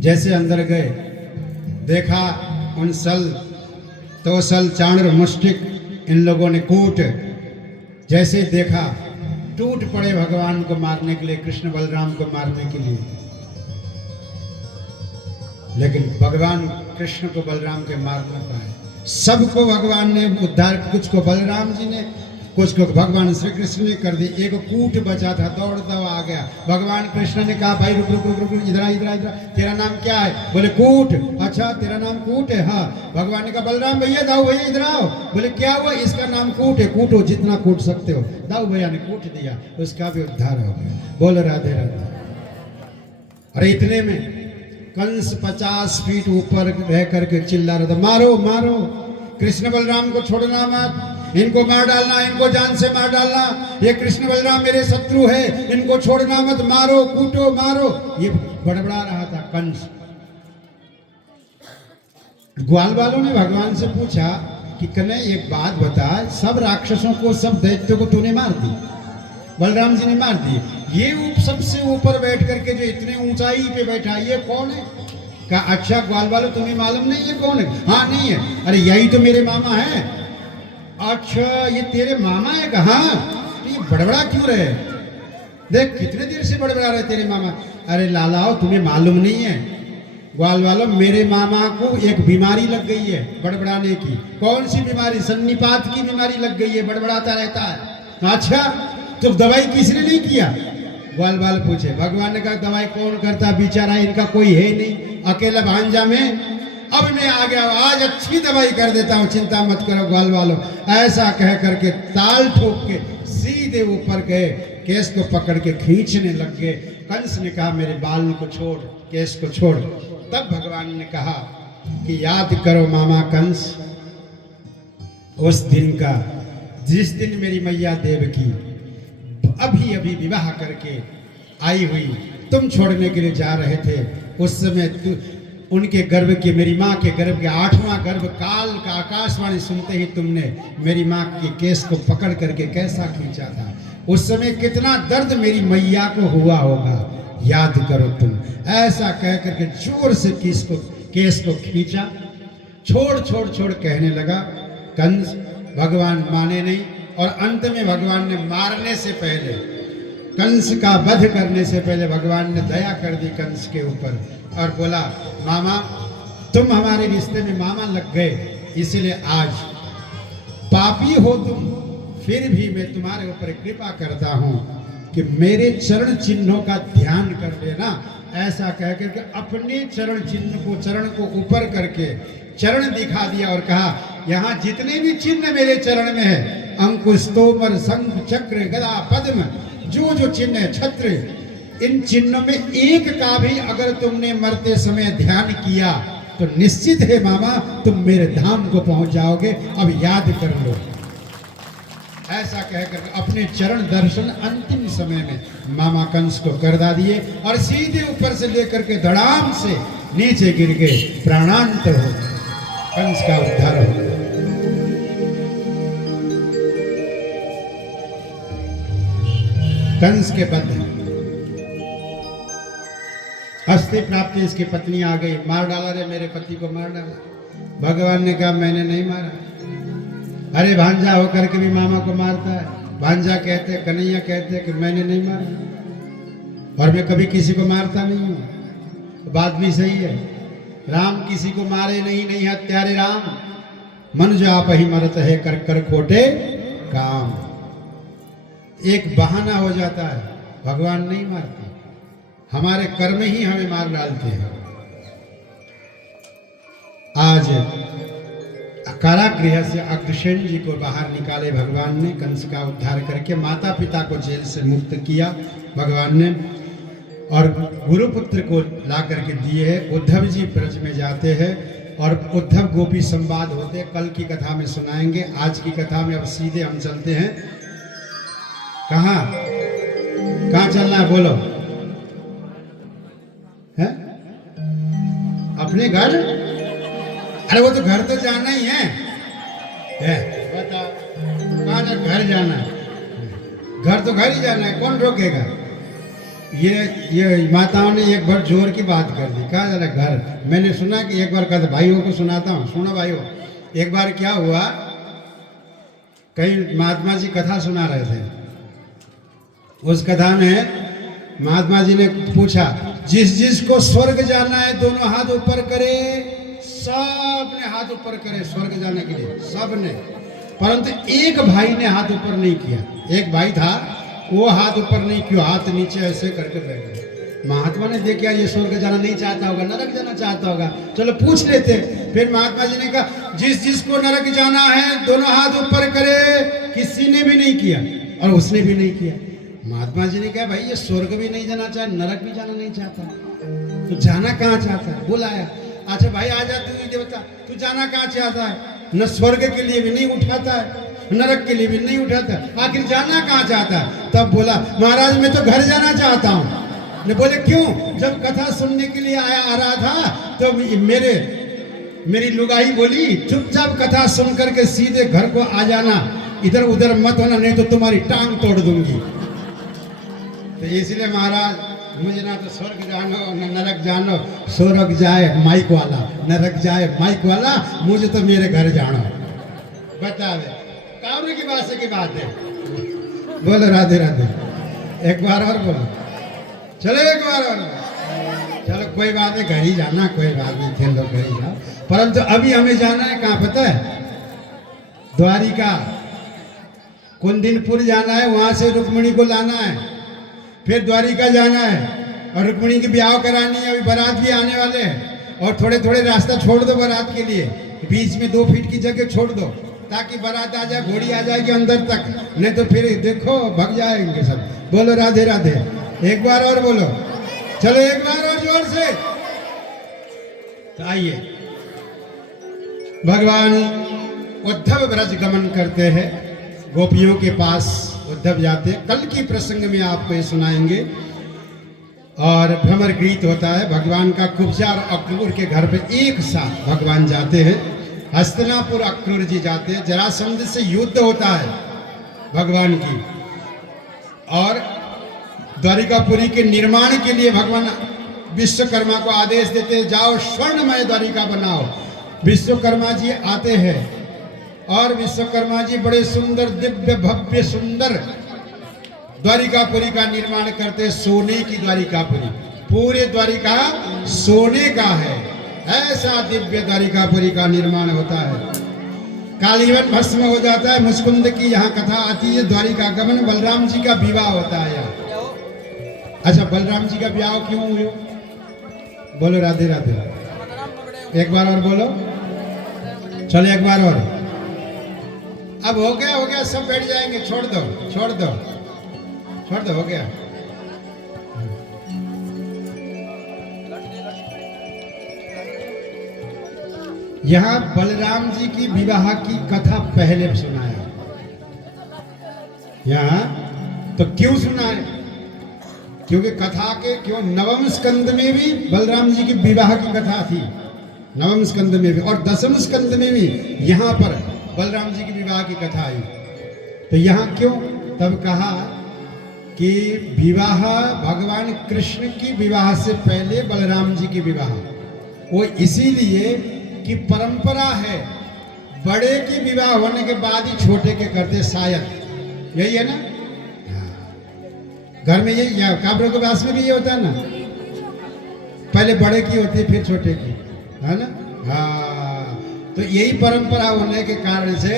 जैसे अंदर गए देखा उन सल तोसल चाणूर मुष्टिक इन लोगों ने कूट, जैसे देखा टूट पड़े भगवान को मारने के लिए, कृष्ण बलराम को मारने के लिए, लेकिन भगवान कृष्ण को बलराम के मार न पाए। सबको भगवान ने उद्धार, कुछ को बलराम जी ने, कुछ को भगवान श्री कृष्ण ने कर दी। एक कूट बचा था, दौड़ता हुआ आ गया। भगवान कृष्ण ने कहा भाई रुक रुक रुक रुक, इधर इधर, तेरा नाम क्या है? बोले कूट। अच्छा तेरा नाम कूट है? हाँ। भगवान ने कहा बलराम भैया, दाऊ भैया इधर आओ। बोले क्या हुआ? इसका नाम कूट है, कूटो जितना कूट सकते हो। दाऊ भैया ने कूट दिया, उसका भी उद्धार हो गया। बोल राधे राधे। अरे इतने में कंस 50 फीट ऊपर रह करके चिल्ला रहा था, मारो मारो, कृष्ण बलराम को छोड़ना मत, इनको मार डालना, इनको जान से मार डालना, ये कृष्ण बलराम मेरे शत्रु है, इनको छोड़ना मत, मारो कूटो मारो। ये बड़बड़ा रहा था कंस। ग्वाल वालों ने भगवान से पूछा कि कन्हैया एक बात बता, सब राक्षसों को, सब दैत्यों को तूने मार दी, बलराम जी ने मार दी, ये सबसे ऊपर बैठ करके जो इतने ऊंचाई पे बैठा ये कौन है? कहा अच्छा ग्वाल वालों तुम्हें मालूम नहीं है कौन है? हाँ नहीं है। अरे यही तो मेरे मामा है। अच्छा ये तेरे मामा है? कहा तो ये बड़बड़ा क्यों रहे? देख कितने देर से बड़बड़ा रहे तेरे मामा। अरे लालाओ तुम्हें मालूम नहीं है ग्वाल वालों, मेरे मामा को एक बीमारी लग गई है बड़बड़ाने की। कौन सी बीमारी? सन्निपात की बीमारी लग गई है, बड़बड़ाता रहता है। अच्छा तो दवाई किसने नहीं किया? ग्वाल बाल पूछे। भगवान ने कहा दवाई कौन करता, बेचारा इनका कोई है नहीं, अकेला भांजा में। अब मैं आ गया, आज अच्छी दवाई कर देता हूँ, चिंता मत करो ग्वाल वालों। ऐसा कह करके ताल ठोक के सीधे ऊपर गए, केस को पकड़ के खींचने लग गए। कंस ने कहा मेरे बाल को छोड़, केस को छोड़। तब भगवान ने कहा कि याद करो मामा कंस, उस दिन का जिस दिन मेरी मैया देवकी अभी अभी विवाह करके आई हुई, तुम छोड़ने के लिए जा रहे थे, उस समय उनके गर्भ के, मेरी माँ के गर्भ के 8वां गर्भ काल का आकाशवाणी सुनते ही तुमने मेरी माँ के केस को पकड़ करके कैसा खींचा था। उस समय कितना दर्द मेरी मैया को हुआ होगा, याद करो तुम। ऐसा कह करके जोर से केस को खींचा। छोड़ छोड़ छोड़ कहने लगा कंस। भगवान माने नहीं, और अंत में भगवान ने मारने से पहले कंस का वध करने से पहले भगवान ने दया कर दी कंस के ऊपर और बोला, मामा तुम हमारे रिश्ते में मामा लग गए, इसलिए आज पापी हो तुम, फिर भी मैं तुम्हारे ऊपर कृपा करता हूं कि मेरे चरण चिन्हों का ध्यान कर लेना। ऐसा कह करके अपने चरण चिन्ह को, चरण को ऊपर करके चरण दिखा दिया और कहा, यहाँ जितने भी चिन्ह मेरे चरण में है, अंकुश, तोमर, शंख, चक्र, गदा, पद्म, जो जो चिन्ह है, छत्र, इन चिन्हों में एक का भी अगर तुमने मरते समय ध्यान किया तो निश्चित है मामा तुम मेरे धाम को पहुंच जाओगे, अब याद कर लो। ऐसा कहकर अपने चरण दर्शन अंतिम समय में मामा कंस को करदा दिए और सीधे ऊपर से लेकर के धड़ाम से नीचे गिर गए, प्राणांत हो, कंस का उद्धार हो। कंस के बद्ध अस्थि प्राप्ति, इसकी पत्नी आ गई, मार डाला रे, मेरे पति को मार डाला। भगवान ने कहा मैंने नहीं मारा। अरे भांजा होकर के भी मामा को मारता है। भांजा कहते, कन्हैया कहते कि मैंने नहीं मारा और मैं कभी किसी को मारता नहीं हूं। बात भी सही है, राम किसी को मारे नहीं, नहीं हत्यारे राम, मन जो आप ही मरत है कर कर खोटे काम। एक बहाना हो जाता है, भगवान नहीं मारते, हमारे कर्म ही हमें मार डालते हैं। आज कारागृह से अग्रसेन जी को बाहर निकाले भगवान ने, कंस का उद्धार करके माता पिता को जेल से मुक्त किया भगवान ने और गुरुपुत्र को ला करके दिए है। उद्धव जी ब्रज में जाते हैं और उद्धव गोपी संवाद होते हैं, कल की कथा में सुनाएंगे। आज की कथा में अब सीधे हम चलते हैं, कहाँ चलना है बोलो, है अपने घर? अरे वो तो घर तो जाना ही है, बता कहाँ घर जाना है? घर तो घर ही जाना है, कौन रोकेगा? ये माताओं ने एक बार जोर की बात कर दी, कहा जरा घर। मैंने सुना कि एक बार कहते, भाइयों को सुनाता हूँ, सुनो भाइयों। एक बार क्या हुआ, कहीं महात्मा जी कथा सुना रहे थे, उस कथा में महात्मा जी ने पूछा, जिस जिसको स्वर्ग जाना है दोनों हाथ ऊपर करे। सब ने हाथ ऊपर करे स्वर्ग जाने के लिए, सब ने, परंतु एक भाई ने हाथ ऊपर नहीं किया। एक भाई था, वो हाथ ऊपर नहीं किया, हाथ नीचे ऐसे करके बैठ गया। महात्मा ने देखा ये स्वर्ग जाना नहीं चाहता होगा, नरक जाना चाहता होगा, चलो पूछ लेते। फिर महात्मा जी ने कहा, जिस जिसको नरक जाना है दोनों हाथ ऊपर करे। किसी ने भी नहीं किया और उसने भी नहीं किया। महात्मा जी ने कहा, भाई ये स्वर्ग भी नहीं जाना चाहता, नरक भी जाना नहीं चाहता, तो जाना कहाँ चाहता है? बुलाया, अच्छा भाई आजा, तू ही देवता, तू जाना कहाँ चाहता है? न स्वर्ग के लिए भी नहीं उठाता है, नरक के लिए भी नहीं उठाता, आखिर जाना कहाँ चाहता है? तब बोला, महाराज मैं तो घर जाना चाहता हूँ। ने बोले क्यों? जब कथा सुनने के लिए आ रहा था तो मेरी लुगाई बोली, चुपचाप कथा सुन करके सीधे घर को आ जाना, इधर उधर मत होना, नहीं तो तुम्हारी टांग तोड़ दूंगी। तो इसलिए महाराज मुझे ना तो स्वर्ग जानो न नरक जानो, स्वर्ग जाए माइक वाला, नरक जाए माइक वाला, मुझे तो मेरे घर जानो। बतावे कावरे की भाषा की बात है। बोलो राधे राधे, एक बार और बोलो, चलो एक बार और, चलो कोई बात नहीं, घर ही जाना, कोई बात नहीं, थे लोग घर ही जाओ। परंतु अभी हमें जाना है कहाँ पता है? द्वारिका, कुंदिनपुर जाना है, वहां से रुक्मिणी को लाना है, फिर द्वारिका जाना है और रुक्मिणी की ब्याह करानी है। अभी बारात भी आने वाले हैं और थोड़े थोड़े रास्ता छोड़ दो बारात के लिए, बीच में 2 फीट की जगह छोड़ दो ताकि बारात आ जाए, घोड़ी आ जाएगी अंदर तक, नहीं तो फिर देखो भग जाएंगे सब। बोलो राधे राधे, एक बार और बोलो, चलो एक बार और जोर से। तो आइए, भगवान उद्धव ब्रज गमन करते हैं, गोपियों के पास उद्धव जाते हैं। कल की प्रसंग में आपको ये सुनाएंगे। और भ्रमर गीत होता है भगवान का, कुब्जा और अक्रूर के घर पे एक साथ भगवान जाते हैं। हस्तिनापुर अक्रूर जी जाते हैं, जरासंध से युद्ध होता है भगवान की, और द्वारिकापुरी के निर्माण के लिए भगवान विश्वकर्मा को आदेश देते हैं, जाओ स्वर्णमय द्वारिका बनाओ। विश्वकर्मा जी आते हैं और विश्वकर्मा जी बड़े सुंदर, दिव्य भव्य सुंदर द्वारिकापुरी का निर्माण करते, सोने की द्वारिकापुरी, पूरे द्वारिका सोने का है, ऐसा दिव्य द्वारिकापुरी का निर्माण होता है। कालीवन भस्म हो जाता है। मुस्कुंद की यहाँ कथा आती है, द्वारिका गमन, बलराम जी का विवाह होता है यहाँ। अच्छा, बलराम जी का विवाह क्यों हुआ? बोलो राधे राधे। एक बार और बोलो, चलो एक बार और। अब हो गया, सब बैठ जाएंगे, छोड़ दो, हो गया। यहाँ बलराम जी की विवाह की कथा पहले सुनाया। यहाँ तो क्यों सुनाए? क्योंकि कथा के नवम स्कंद में भी बलराम जी की विवाह की कथा थी, नवम स्कंद में भी, और दसम स्कंद में भी यहाँ पर बलराम जी की विवाह की कथा आई। तो यहाँ क्यों? तब कहा कि विवाह भगवान कृष्ण की विवाह से पहले बलराम जी की विवाह, वो इसीलिए कि परंपरा है, बड़े की विवाह होने के बाद ही छोटे के करते, शायद यही है ना। घर में यही, या काब्रों के पास में भी ये होता है ना, पहले बड़े की होती है फिर छोटे की, है ना। हाँ, तो यही परंपरा होने के कारण से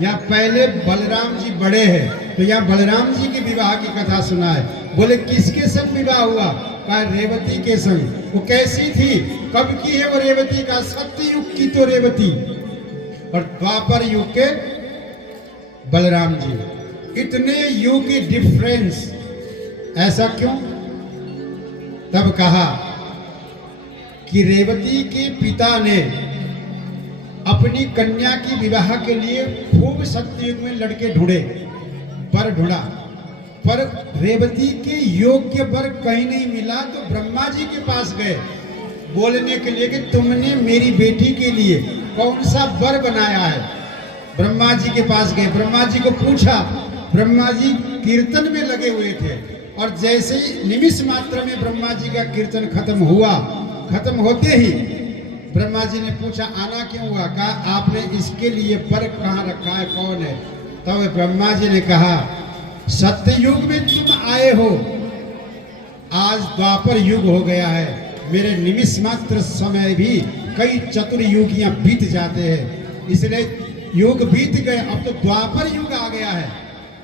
यहाँ पहले बलराम जी बड़े हैं, तो यहाँ बलराम जी की विवाह की कथा सुना है। बोले किसके संग विवाह हुआ? कहा रेवती के संग। वो कैसी थी, कब की है वो रेवती? का सत्य युग की तो रेवती, और द्वापर युग के बलराम जी। इतने युग की डिफरेंस, ऐसा क्यों? तब कहा कि रेवती के पिता ने अपनी कन्या की विवाह के लिए खूब सत्ययुग में लड़के ढूंढे, वर ढूंढा, पर रेवती के योग्य वर कहीं नहीं मिला। तो ब्रह्मा जी के पास गए बोलने के लिए कि तुमने मेरी बेटी के लिए कौन सा वर बनाया है। ब्रह्मा जी के पास गए, ब्रह्मा जी को पूछा। ब्रह्मा जी कीर्तन में लगे हुए थे, और जैसे ही निमिष मात्र में ब्रह्मा जी का कीर्तन खत्म हुआ, खत्म होते ही ब्रह्मा जी ने पूछा आना क्यों हुआ? कहा आपने इसके लिए वर कहाँ रखा है, कौन है? तब ब्रह्मा जी ने कहा सत्ययुग में तुम आए हो, आज द्वापर युग हो गया है, मेरे निमिष मात्र समय भी कई चतुर युगियां बीत जाते हैं, इसलिए युग बीत गए, अब तो द्वापर युग आ गया है,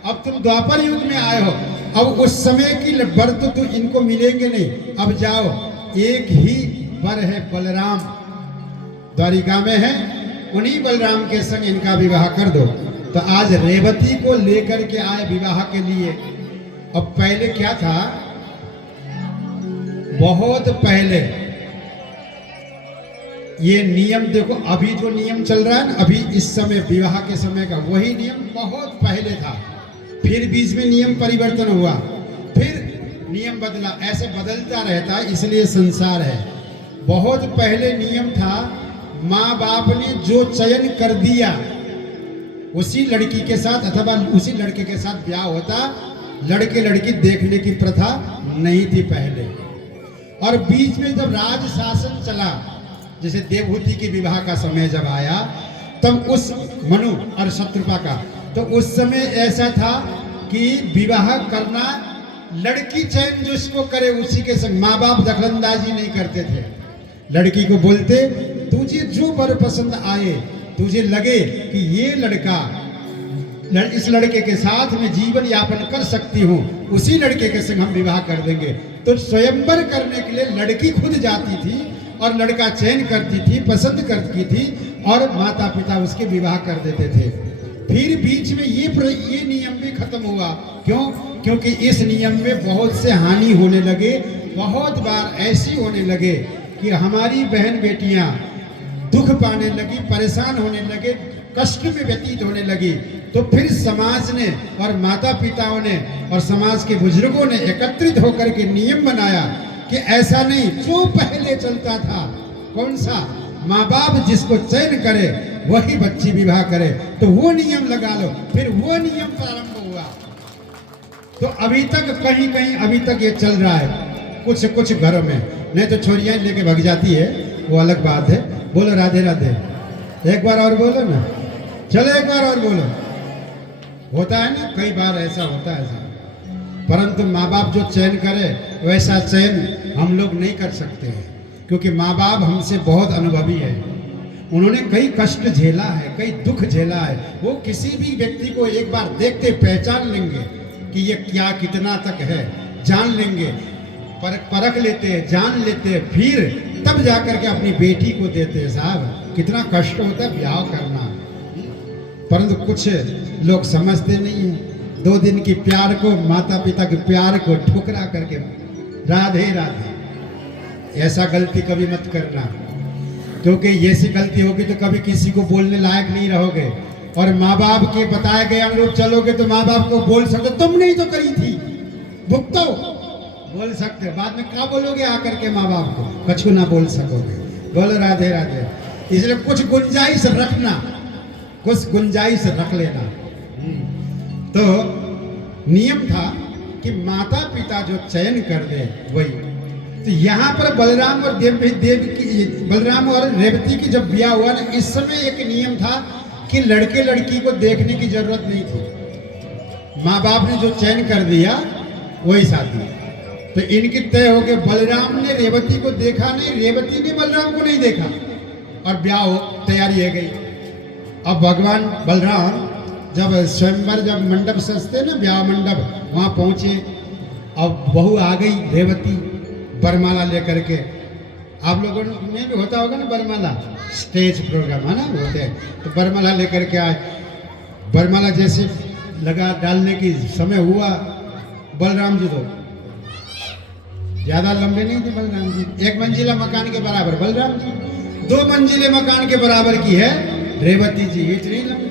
अब तुम द्वापर युग में आए हो, अब उस समय की वर तो इनको मिलेंगे नहीं, अब जाओ, एक ही वर है बलराम, द्वारिका में है, उन्हीं बलराम के संग इनका विवाह कर दो। तो आज रेवती को लेकर के आए विवाह के लिए। अब पहले क्या था, बहुत पहले ये नियम देखो, अभी जो नियम चल रहा है ना, अभी इस समय विवाह के समय का वही नियम बहुत पहले था, फिर बीच में नियम परिवर्तन हुआ, फिर नियम बदला, ऐसे बदलता रहता है, इसलिए संसार है। बहुत पहले नियम था, माँ बाप ने जो चयन कर दिया उसी लड़की के साथ अथवा उसी लड़के के साथ ब्याह होता, लड़के लड़की देखने की प्रथा नहीं थी पहले। और बीच में जब राज शासन चला, जैसे देवहूति के विवाह का समय जब आया, तब उस मनु और शत्रुपा का, तो उस समय ऐसा था कि विवाह करना लड़की चयन जिसको करे उसी के संग, माँ बाप दखलंदाजी नहीं करते थे। लड़की को बोलते तुझे जो वर पसंद आए, तुझे लगे कि ये लड़का इस लड़के के साथ में जीवन यापन कर सकती हूँ, उसी लड़के के संग हम विवाह कर देंगे। तो स्वयंवर करने के लिए लड़की खुद जाती थी और लड़का चयन करती थी, पसंद करती थी, और माता पिता उसके विवाह कर देते थे। फिर बीच में ये नियम भी खत्म हुआ। क्यों? क्योंकि इस नियम में बहुत से हानि होने लगे, बहुत बार ऐसी होने लगे कि हमारी बहन बेटियां दुख पाने लगी, परेशान होने लगे, कष्ट में व्यतीत होने लगी। तो फिर समाज ने और माता पिताओं ने और समाज के बुजुर्गों ने एकत्रित होकर के नियम बनाया कि ऐसा नहीं, जो पहले चलता था, कौन सा, माँ बाप जिसको चयन करे वही बच्ची विवाह करे, तो वो नियम लगा लो। फिर वो नियम प्रारंभ हुआ। तो अभी तक कहीं कहीं अभी तक ये चल रहा है, कुछ कुछ घरों में, नहीं तो छोरियां लेके भाग जाती है, वो अलग बात है। बोलो राधे राधे, एक बार और बोलो ना, चलो एक बार और बोलो। होता है ना, कई बार ऐसा होता है। परंतु माँ बाप जो चयन करे वैसा चयन हम लोग नहीं कर सकते हैं, क्योंकि माँ बाप हमसे बहुत अनुभवी है। उन्होंने कई कष्ट झेला है, कई दुख झेला है। वो किसी भी व्यक्ति को एक बार देखते पहचान लेंगे कि ये क्या कितना तक है, जान लेंगे, परख लेते हैं, जान लेते हैं, फिर तब जाकर के अपनी बेटी को देते हैं। साहब कितना कष्ट होता है ब्याह करना, परंतु कुछ लोग समझते नहीं हैं। 2 दिन की प्यार को, माता पिता के प्यार को ठुकरा करके राधे राधे। ऐसा गलती कभी मत करना, क्योंकि ऐसी गलती होगी तो कभी किसी को बोलने लायक नहीं रहोगे। और माँ बाप के बताए गए अनुरूप चलोगे तो माँ बाप को बोल सकते तुमने ही तो करी थी, भुगतो बोल सकते। बाद में क्या बोलोगे आकर के माँ बाप को? कछु ना बोल सकोगे। बोलो राधे राधे। इसलिए कुछ गुंजाइश रखना, कुछ गुंजाइश रख लेना। तो नियम था कि माता पिता जो चयन कर दे वही। तो यहाँ पर बलराम और बलराम और रेवती की जब ब्याह हुआ ना, इस समय एक नियम था कि लड़के लड़की को देखने की जरूरत नहीं थी। माँ बाप ने जो चयन कर दिया वही शादी। तो इनकी तय हो गए। बलराम ने रेवती को देखा नहीं, रेवती ने बलराम को नहीं देखा, और ब्याह हो तैयारी है गई। अब भगवान बलराम जब स्वयंवर, जब मंडप सजते ना, ब्याह मंडप, वहाँ पहुँचे। अब बहू आ गई रेवती बरमाला लेकर के। आप लोगों में भी होता होगा ना बरमाला, स्टेज प्रोग्राम है ना, होते हैं। तो बरमाला लेकर के आए। बरमाला जैसे लगा डालने की समय हुआ, बलराम जी तो ज्यादा लंबे नहीं थे। बलराम जी 1 मंजिला मकान के बराबर बलराम जी, 2 मंजिले मकान के बराबर की है रेवती जी, इतनी लंबी।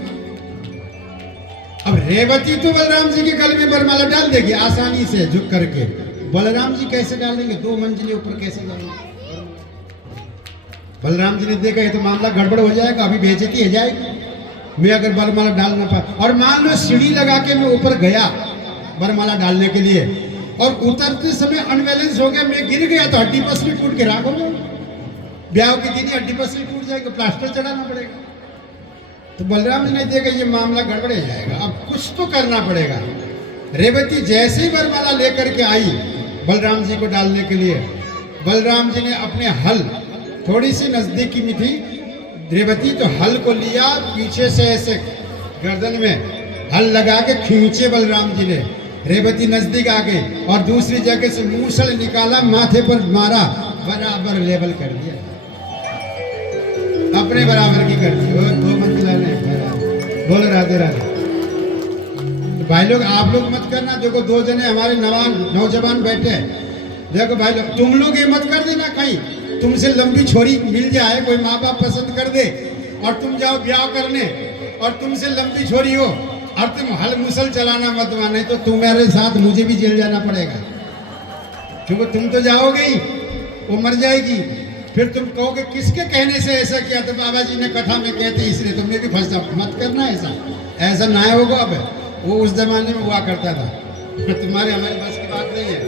अब रेवती तो बलराम जी के गले में बरमाला डाल देगी आसानी से झुक करके, बलराम जी कैसे डालेंगे? 2 मंजिले ऊपर कैसे डालेंगे? बलराम जी ने देखा ये तो मामला गड़बड़ हो जाएगा, अभी बेइज्जती हो जाएगी मैं अगर बरमाला डाल ना पा। और मान लो सीढ़ी लगा के मैं ऊपर गया बरमाला डालने के लिए, और उतरते समय अनबैलेंस हो गया, मैं गिर गया तो हड्डी पसली टूट के राख हो गया। ब्याह की दिन हड्डी पसली टूट जाएगी, प्लास्टर चढ़ाना पड़ेगा। तो बलराम जी ने देखा ये मामला गड़बड़ हो जाएगा, अब कुछ तो करना पड़ेगा। रेवती जैसे ही बरमाला लेकर के आई बलराम जी को डालने के लिए, बलराम जी ने अपने हल, थोड़ी सी नजदीकी में थी रेवती, तो हल को लिया, पीछे से ऐसे गर्दन में हल लगा के खींचे बलराम जी ने। रेवती नजदीक आ गई और दूसरी जगह से मूसल निकाला, माथे पर मारा, बराबर लेवल कर दिया, अपने बराबर की कर दी। 2 मंजिला नहीं, बोलो राधे राधे। तो भाई लोग आप लोग मत करना। देखो 2 जने हमारे नौजवान बैठे हैं, देखो भाई लोग तुम लोग ये मत कर देना कहीं तुमसे लंबी छोरी मिल जाए, कोई माँ बाप पसंद कर दे और तुम जाओ ब्याह करने और तुमसे लंबी छोरी हो और तुम हल मुसल चलाना मत मानो, नहीं तो तुम्हारे साथ मुझे भी जेल जाना पड़ेगा, क्योंकि तुम तो जाओगे ही, वो मर जाएगी। फिर तुम कहोगे किसके कहने से ऐसा किया? तो बाबा जी ने कथा में कहते इसलिए तुमने भी फंसा। मत करना ऐसा, ऐसा ना होगा। अब वो उस जमाने में हुआ करता था, तुम्हारे हमारे बस की बात नहीं है।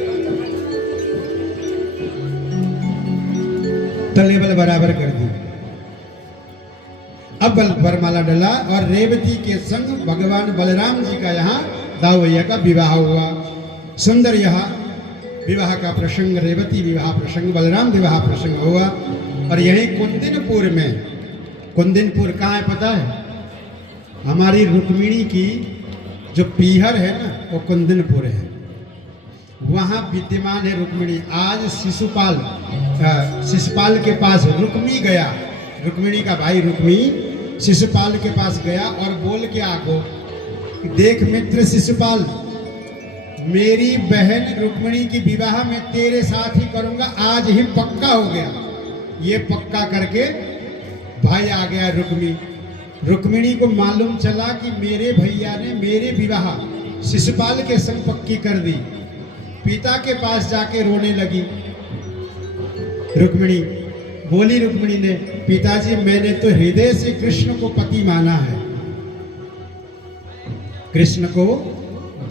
तो लेवल बराबर कर दी। अब बरमाला डला और रेवती के संग भगवान बलराम जी का यहाँ दावैया का विवाह हुआ। सुंदर यह विवाह का प्रसंग, रेवती विवाह प्रसंग, बलराम विवाह प्रसंग हुआ। और यही कुंदिनपुर में, कुंदिनपुर कहाँ है पता है? हमारी रुक्मिणी की जो पीहर है ना, वो कुंदिनपुर है, वहाँ विद्यमान है रुक्मिणी। आज शिशुपाल के पास रुक्मी गया, रुक्मिणी का भाई रुक्मी शिशुपाल के पास गया और बोल के आको, देख मित्र शिशुपाल, मेरी बहन रुक्मिणी की विवाह मैं तेरे साथ ही करूंगा, आज ही पक्का हो गया। ये पक्का करके भाई आ गया रुक्मी। रुक्मिणी को मालूम चला कि मेरे भैया ने मेरे विवाह शिशुपाल के संग पक्की कर दी। पिता के पास जाके रोने लगी रुक्मिणी। बोली रुक्मिणी ने, पिताजी मैंने तो हृदय से कृष्ण को पति माना है, कृष्ण को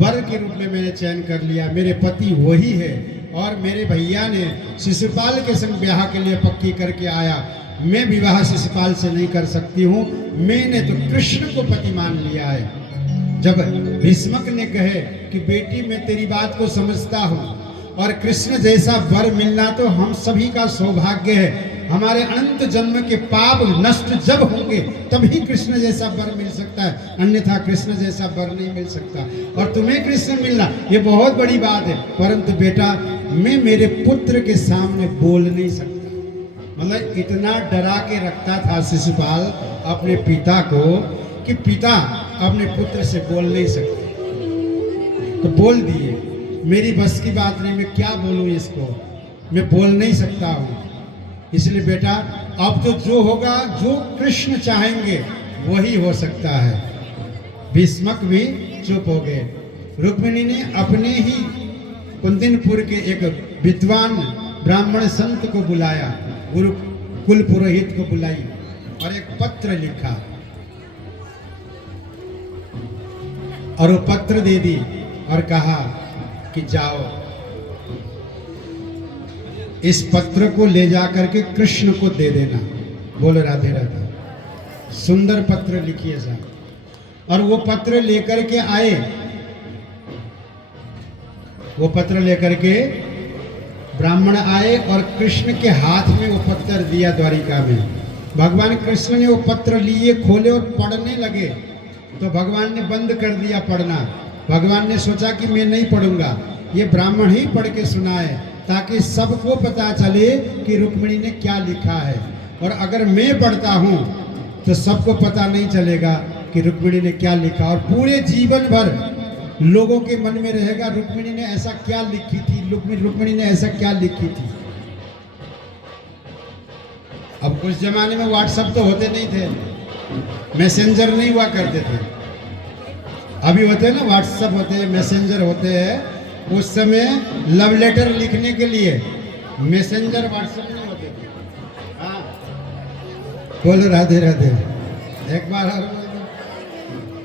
वर के रूप में मैंने चयन कर लिया, मेरे पति वही है। और मेरे भैया ने शिशुपाल के संग ब्याह के लिए पक्की करके आया, मैं विवाह शिशुपाल से नहीं कर सकती हूँ, मैंने तो कृष्ण को पति मान लिया है। जब भीष्मक ने कहे कि बेटी मैं तेरी बात को समझता हूँ और कृष्ण जैसा वर मिलना तो हम सभी का सौभाग्य है, हमारे अनंत जन्म के पाप नष्ट जब होंगे तभी कृष्ण जैसा वर मिल सकता है, अन्यथा कृष्ण जैसा वर नहीं मिल सकता। और तुम्हें कृष्ण मिलना ये बहुत बड़ी बात है, परंतु बेटा मैं मेरे पुत्र के सामने बोल नहीं सकता। मतलब इतना डरा के रखता था शिशुपाल अपने पिता को कि पिता अपने पुत्र से बोल नहीं सकते, तो बोल दिए मेरी बस की बात नहीं, मैं क्या बोलूं इसको, मैं बोल नहीं सकता हूं। इसलिए बेटा अब तो जो होगा, जो कृष्ण चाहेंगे वही हो सकता है। भीष्मक भी चुप हो गए। रुक्मिणी ने अपने ही कुंदिनपुर के एक विद्वान ब्राह्मण संत को बुलाया, गुरु कुल पुरोहित को बुलाई और एक पत्र लिखा और वो पत्र दे दी और कहा कि जाओ इस पत्र को ले जाकर के कृष्ण को दे देना। बोलो राधे राधे। सुंदर पत्र लिखिए साहब। और वो पत्र लेकर के आए, वो पत्र लेकर के ब्राह्मण आए और कृष्ण के हाथ में वो पत्र दिया द्वारिका में। भगवान कृष्ण ने वो पत्र लिए, खोले और पढ़ने लगे तो भगवान ने बंद कर दिया पढ़ना। भगवान ने सोचा कि मैं नहीं पढ़ूंगा, ये ब्राह्मण ही पढ़ के सुनाए ताकि सबको पता चले कि रुक्मिणी ने क्या लिखा है। और अगर मैं पढ़ता हूँ तो सबको पता नहीं चलेगा कि रुक्मिणी ने क्या लिखा, और पूरे जीवन भर लोगों के मन में रहेगा रुक्मिणी ने ऐसा क्या लिखी थी, रुक्मिणी ने ऐसा क्या लिखी थी। अब कुछ जमाने में व्हाट्सएप तो होते नहीं थे, मैसेंजर नहीं हुआ करते थे। अभी होते हैं ना व्हाट्सएप होते हैं, मैसेंजर होते हैं। उस समय लव लेटर लिखने के लिए मैसेंजर व्हाट्सएप नहीं होते थे। हाँ बोलो राधे राधे। एक बार और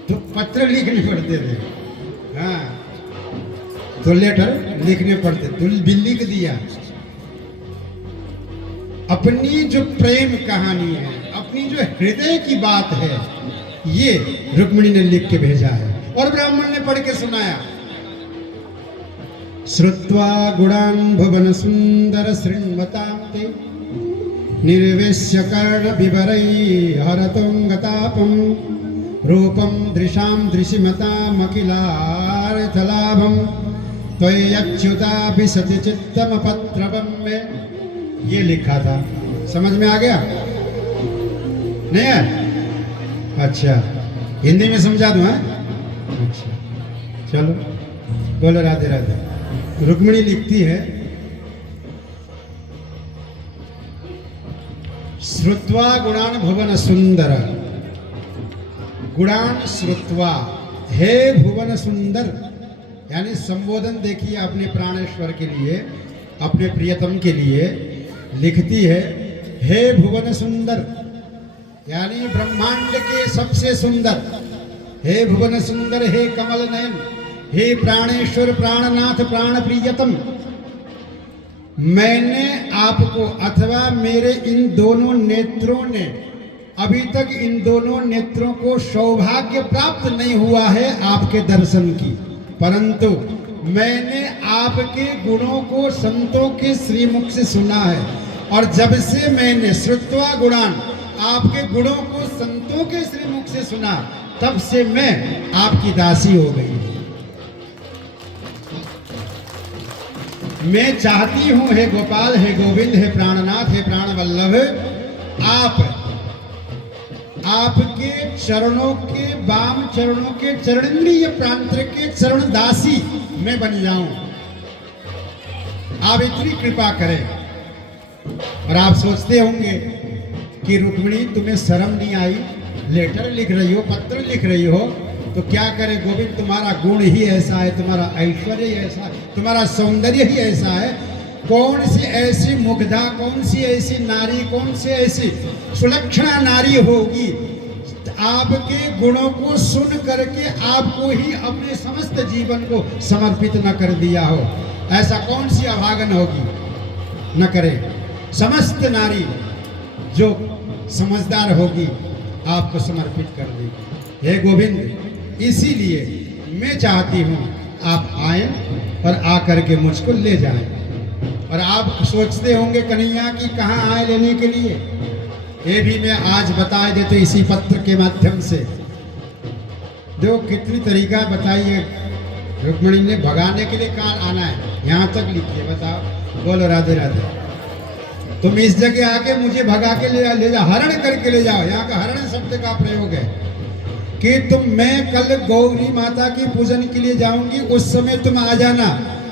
तो पत्र लिखने पड़ते थे। हाँ तो लेटर लिखने पड़ते, तो भी लिख दिया। अपनी जो प्रेम कहानी है, अपनी जो हृदय की बात है, ये रुक्मिणी ने लिख के भेजा है और ब्राह्मण ने पढ़ के सुनाया। श्रुत्वा गुणान् भुवन सुंदर शृण्वतां ते निर्वेश्य कर्ण विवरै हरतोंगतापं रूपं दृशां दृशिमताम् अखिलार्थलाभं त्वय्यच्युताभिसति चित्तमपत्रवं मे। ये लिखा था, समझ में आ गया नहीं है? अच्छा हिंदी में समझा दूं? अच्छा चलो बोलो राधे राधे। रुक्मिणी लिखती है, श्रुत्वा गुणान भुवन सुंदर, गुणान श्रुत्वा, हे भुवन सुंदर, यानी संबोधन देखिए अपने प्राणेश्वर के लिए, अपने प्रियतम के लिए लिखती है। हे भुवन सुंदर यानी ब्रह्मांड के सबसे सुंदर, हे भुवन सुंदर, हे कमल नयन, हे प्राणेश्वर प्राणनाथ प्राण प्रियतम, मैंने आपको अथवा मेरे इन दोनों नेत्रों ने, अभी तक इन दोनों नेत्रों को सौभाग्य प्राप्त नहीं हुआ है आपके दर्शन की, परंतु मैंने आपके गुणों को संतों के श्रीमुख से सुना है। और जब से मैंने श्रुत्वा गुणान, आपके गुणों को संतों के श्रीमुख से सुना, तब से मैं आपकी दासी हो गई। मैं चाहती हूं हे गोपाल, हे गोविंद, हे प्राणनाथ, हे प्राणवल्लभ, आपके चरणों के, वाम चरणों के चरणीय प्रांत के चरण दासी मैं बन जाऊं। आप इतनी कृपा करें। और आप सोचते होंगे कि रुक्मिणी तुम्हें शर्म नहीं आई, लेटर लिख रही हो, पत्र लिख रही हो, तो क्या करे गोविंद, तुम्हारा गुण ही ऐसा है, तुम्हारा ऐश्वर्य ही ऐसा है, तुम्हारा सौंदर्य ही ऐसा है। कौन सी ऐसी मुग्धा, कौन सी ऐसी नारी, कौन सी ऐसी सुलक्षणा नारी होगी आपके गुणों को सुन करके आपको ही अपने समस्त जीवन को समर्पित न कर दिया हो। ऐसा कौन सी अभागन होगी, न करे। समस्त नारी जो समझदार होगी आपको समर्पित कर देगी। हे गोविंद, इसीलिए मैं चाहती हूँ आप आए और आकर के मुझको ले जाएं। और आप सोचते होंगे कन्हैया कि कहाँ आए लेने के लिए, ये भी मैं आज बता देते इसी पत्र के माध्यम से। देखो कितनी तरीका बताइए, रुक्मणी ने भगाने के लिए कहाँ आना है, यहाँ तक लिखिए, बताओ। बोलो राधे राधे। तुम इस जगह आके मुझे भगा के ले जाओ, हरण करके ले जाओ। यहाँ का हरण शब्द का प्रयोग है कि मैं कल गौरी माता की पूजन के लिए जाऊंगी, उस समय तुम आ जाना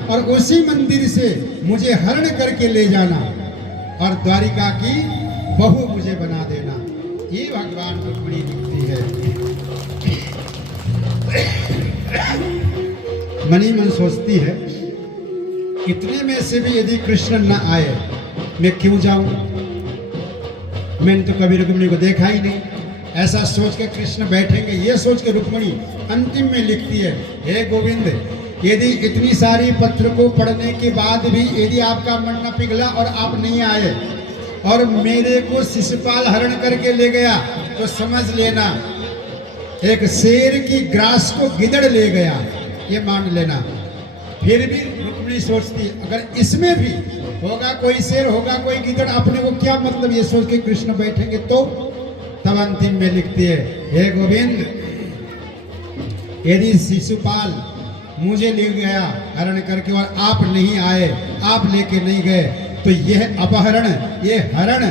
और उसी मंदिर से मुझे हरण करके ले जाना और द्वारिका की बहू मुझे बना देना। ये भगवान रुक्मिणी लिखती है। मनी मन सोचती है इतने में से भी यदि कृष्ण न आए मैं क्यों जाऊं, मैंने तो कभी रुक्मिणी को देखा ही नहीं। ऐसा सोच के कृष्ण बैठेंगे, ये सोच के रुक्मिणी अंतिम में लिखती है, हे गोविंद, यदि इतनी सारी पत्र को पढ़ने के बाद भी यदि आपका मन न पिघला और आप नहीं आए और मेरे को शिशुपाल हरण करके ले गया तो समझ लेना एक शेर की ग्रास को गिदड़ ले गया, ये मान लेना। फिर भी रुक्मिणी सोचती अगर इसमें भी होगा कोई शेर, होगा कोई गिदड़, अपने को क्या मतलब, ये सोच के कृष्ण बैठेंगे। तो तब अंतिम में लिखती है, हे गोविंद, यदि शिशुपाल मुझे ले गया हरण करके और आप नहीं आए, आप लेके नहीं गए, तो यह अपहरण, ये हरण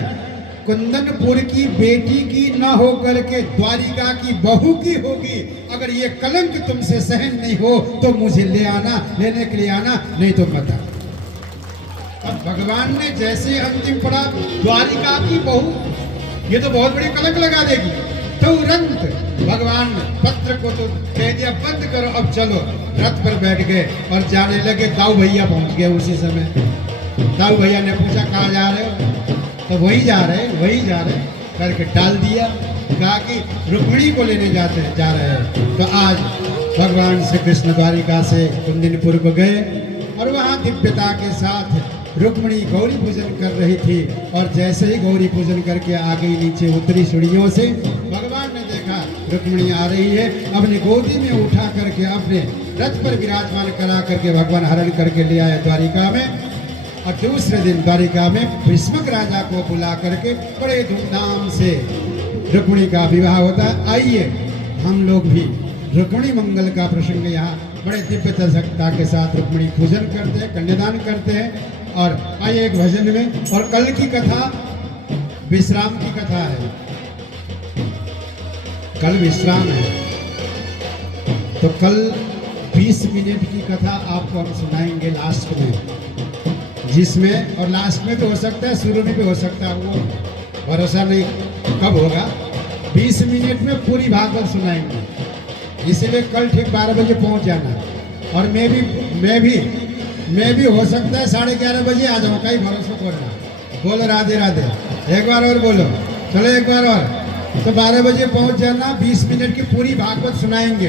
कुंदनपुर की बेटी की न हो करके द्वारिका की बहू की होगी। अगर ये कलंक तुमसे सहन नहीं हो तो मुझे ले आना, लेने के लिए आना, नहीं तो मत। अब भगवान ने जैसे अंतिम पढ़ा द्वारिका की बहू, ये तो बहुत बड़ी कलंक लगा देगी। तुरंत भगवान पत्र को तो कह दिया बंद करो, अब चलो। रथ पर बैठ गए और जाने लगे। दाऊ भैया पहुंच गए उसी समय। दाऊ भैया ने पूछा कहाँ जा रहे हो, तो वही जा रहे करके टाल दिया। कहा कि रुक्मिणी को लेने जा रहे हैं। तो आज भगवान श्री कृष्ण द्वारिका से कुंदनपुर को गए और वहाँ दिव्यता के साथ रुक्मिणी गौरी पूजन कर रही थी। और जैसे ही गौरी पूजन करके आ गई नीचे उतरी सीढ़ियों से, भगवान ने देखा रुक्मिणी आ रही है, अपनी गोदी में उठा करके अपने रथ पर विराजमान करा करके भगवान हरण करके ले आए द्वारिका में। और दूसरे दिन द्वारिका में भीष्मक राजा को बुला करके बड़े धूमधाम से रुक्मिणी का विवाह होता है। आइए हम लोग भी रुक्मिणी मंगल का प्रसंग यहाँ बड़े दिव्यता के साथ रुक्मिणी पूजन करते हैं, कन्यादान करते हैं। और आइए एक भजन में, और कल की कथा विश्राम की कथा है, कल विश्राम है, तो कल 20 मिनट की कथा आपको हम सुनाएंगे लास्ट में, जिसमें, और लास्ट में भी हो सकता है, शुरू में भी हो सकता है, वो भरोसा नहीं कब होगा। 20 मिनट में पूरी भागवत सुनाएंगे, इसीलिए कल ठीक 12 बजे पहुंच जाना। और मैं भी हो सकता है 11:30 बजे आ जाऊँ, कहीं भरोसा करना। बोलो राधे राधे, एक बार और बोलो, चलो एक बार और। तो 12 बजे पहुंच जाना, 20 मिनट की पूरी भागवत सुनाएंगे।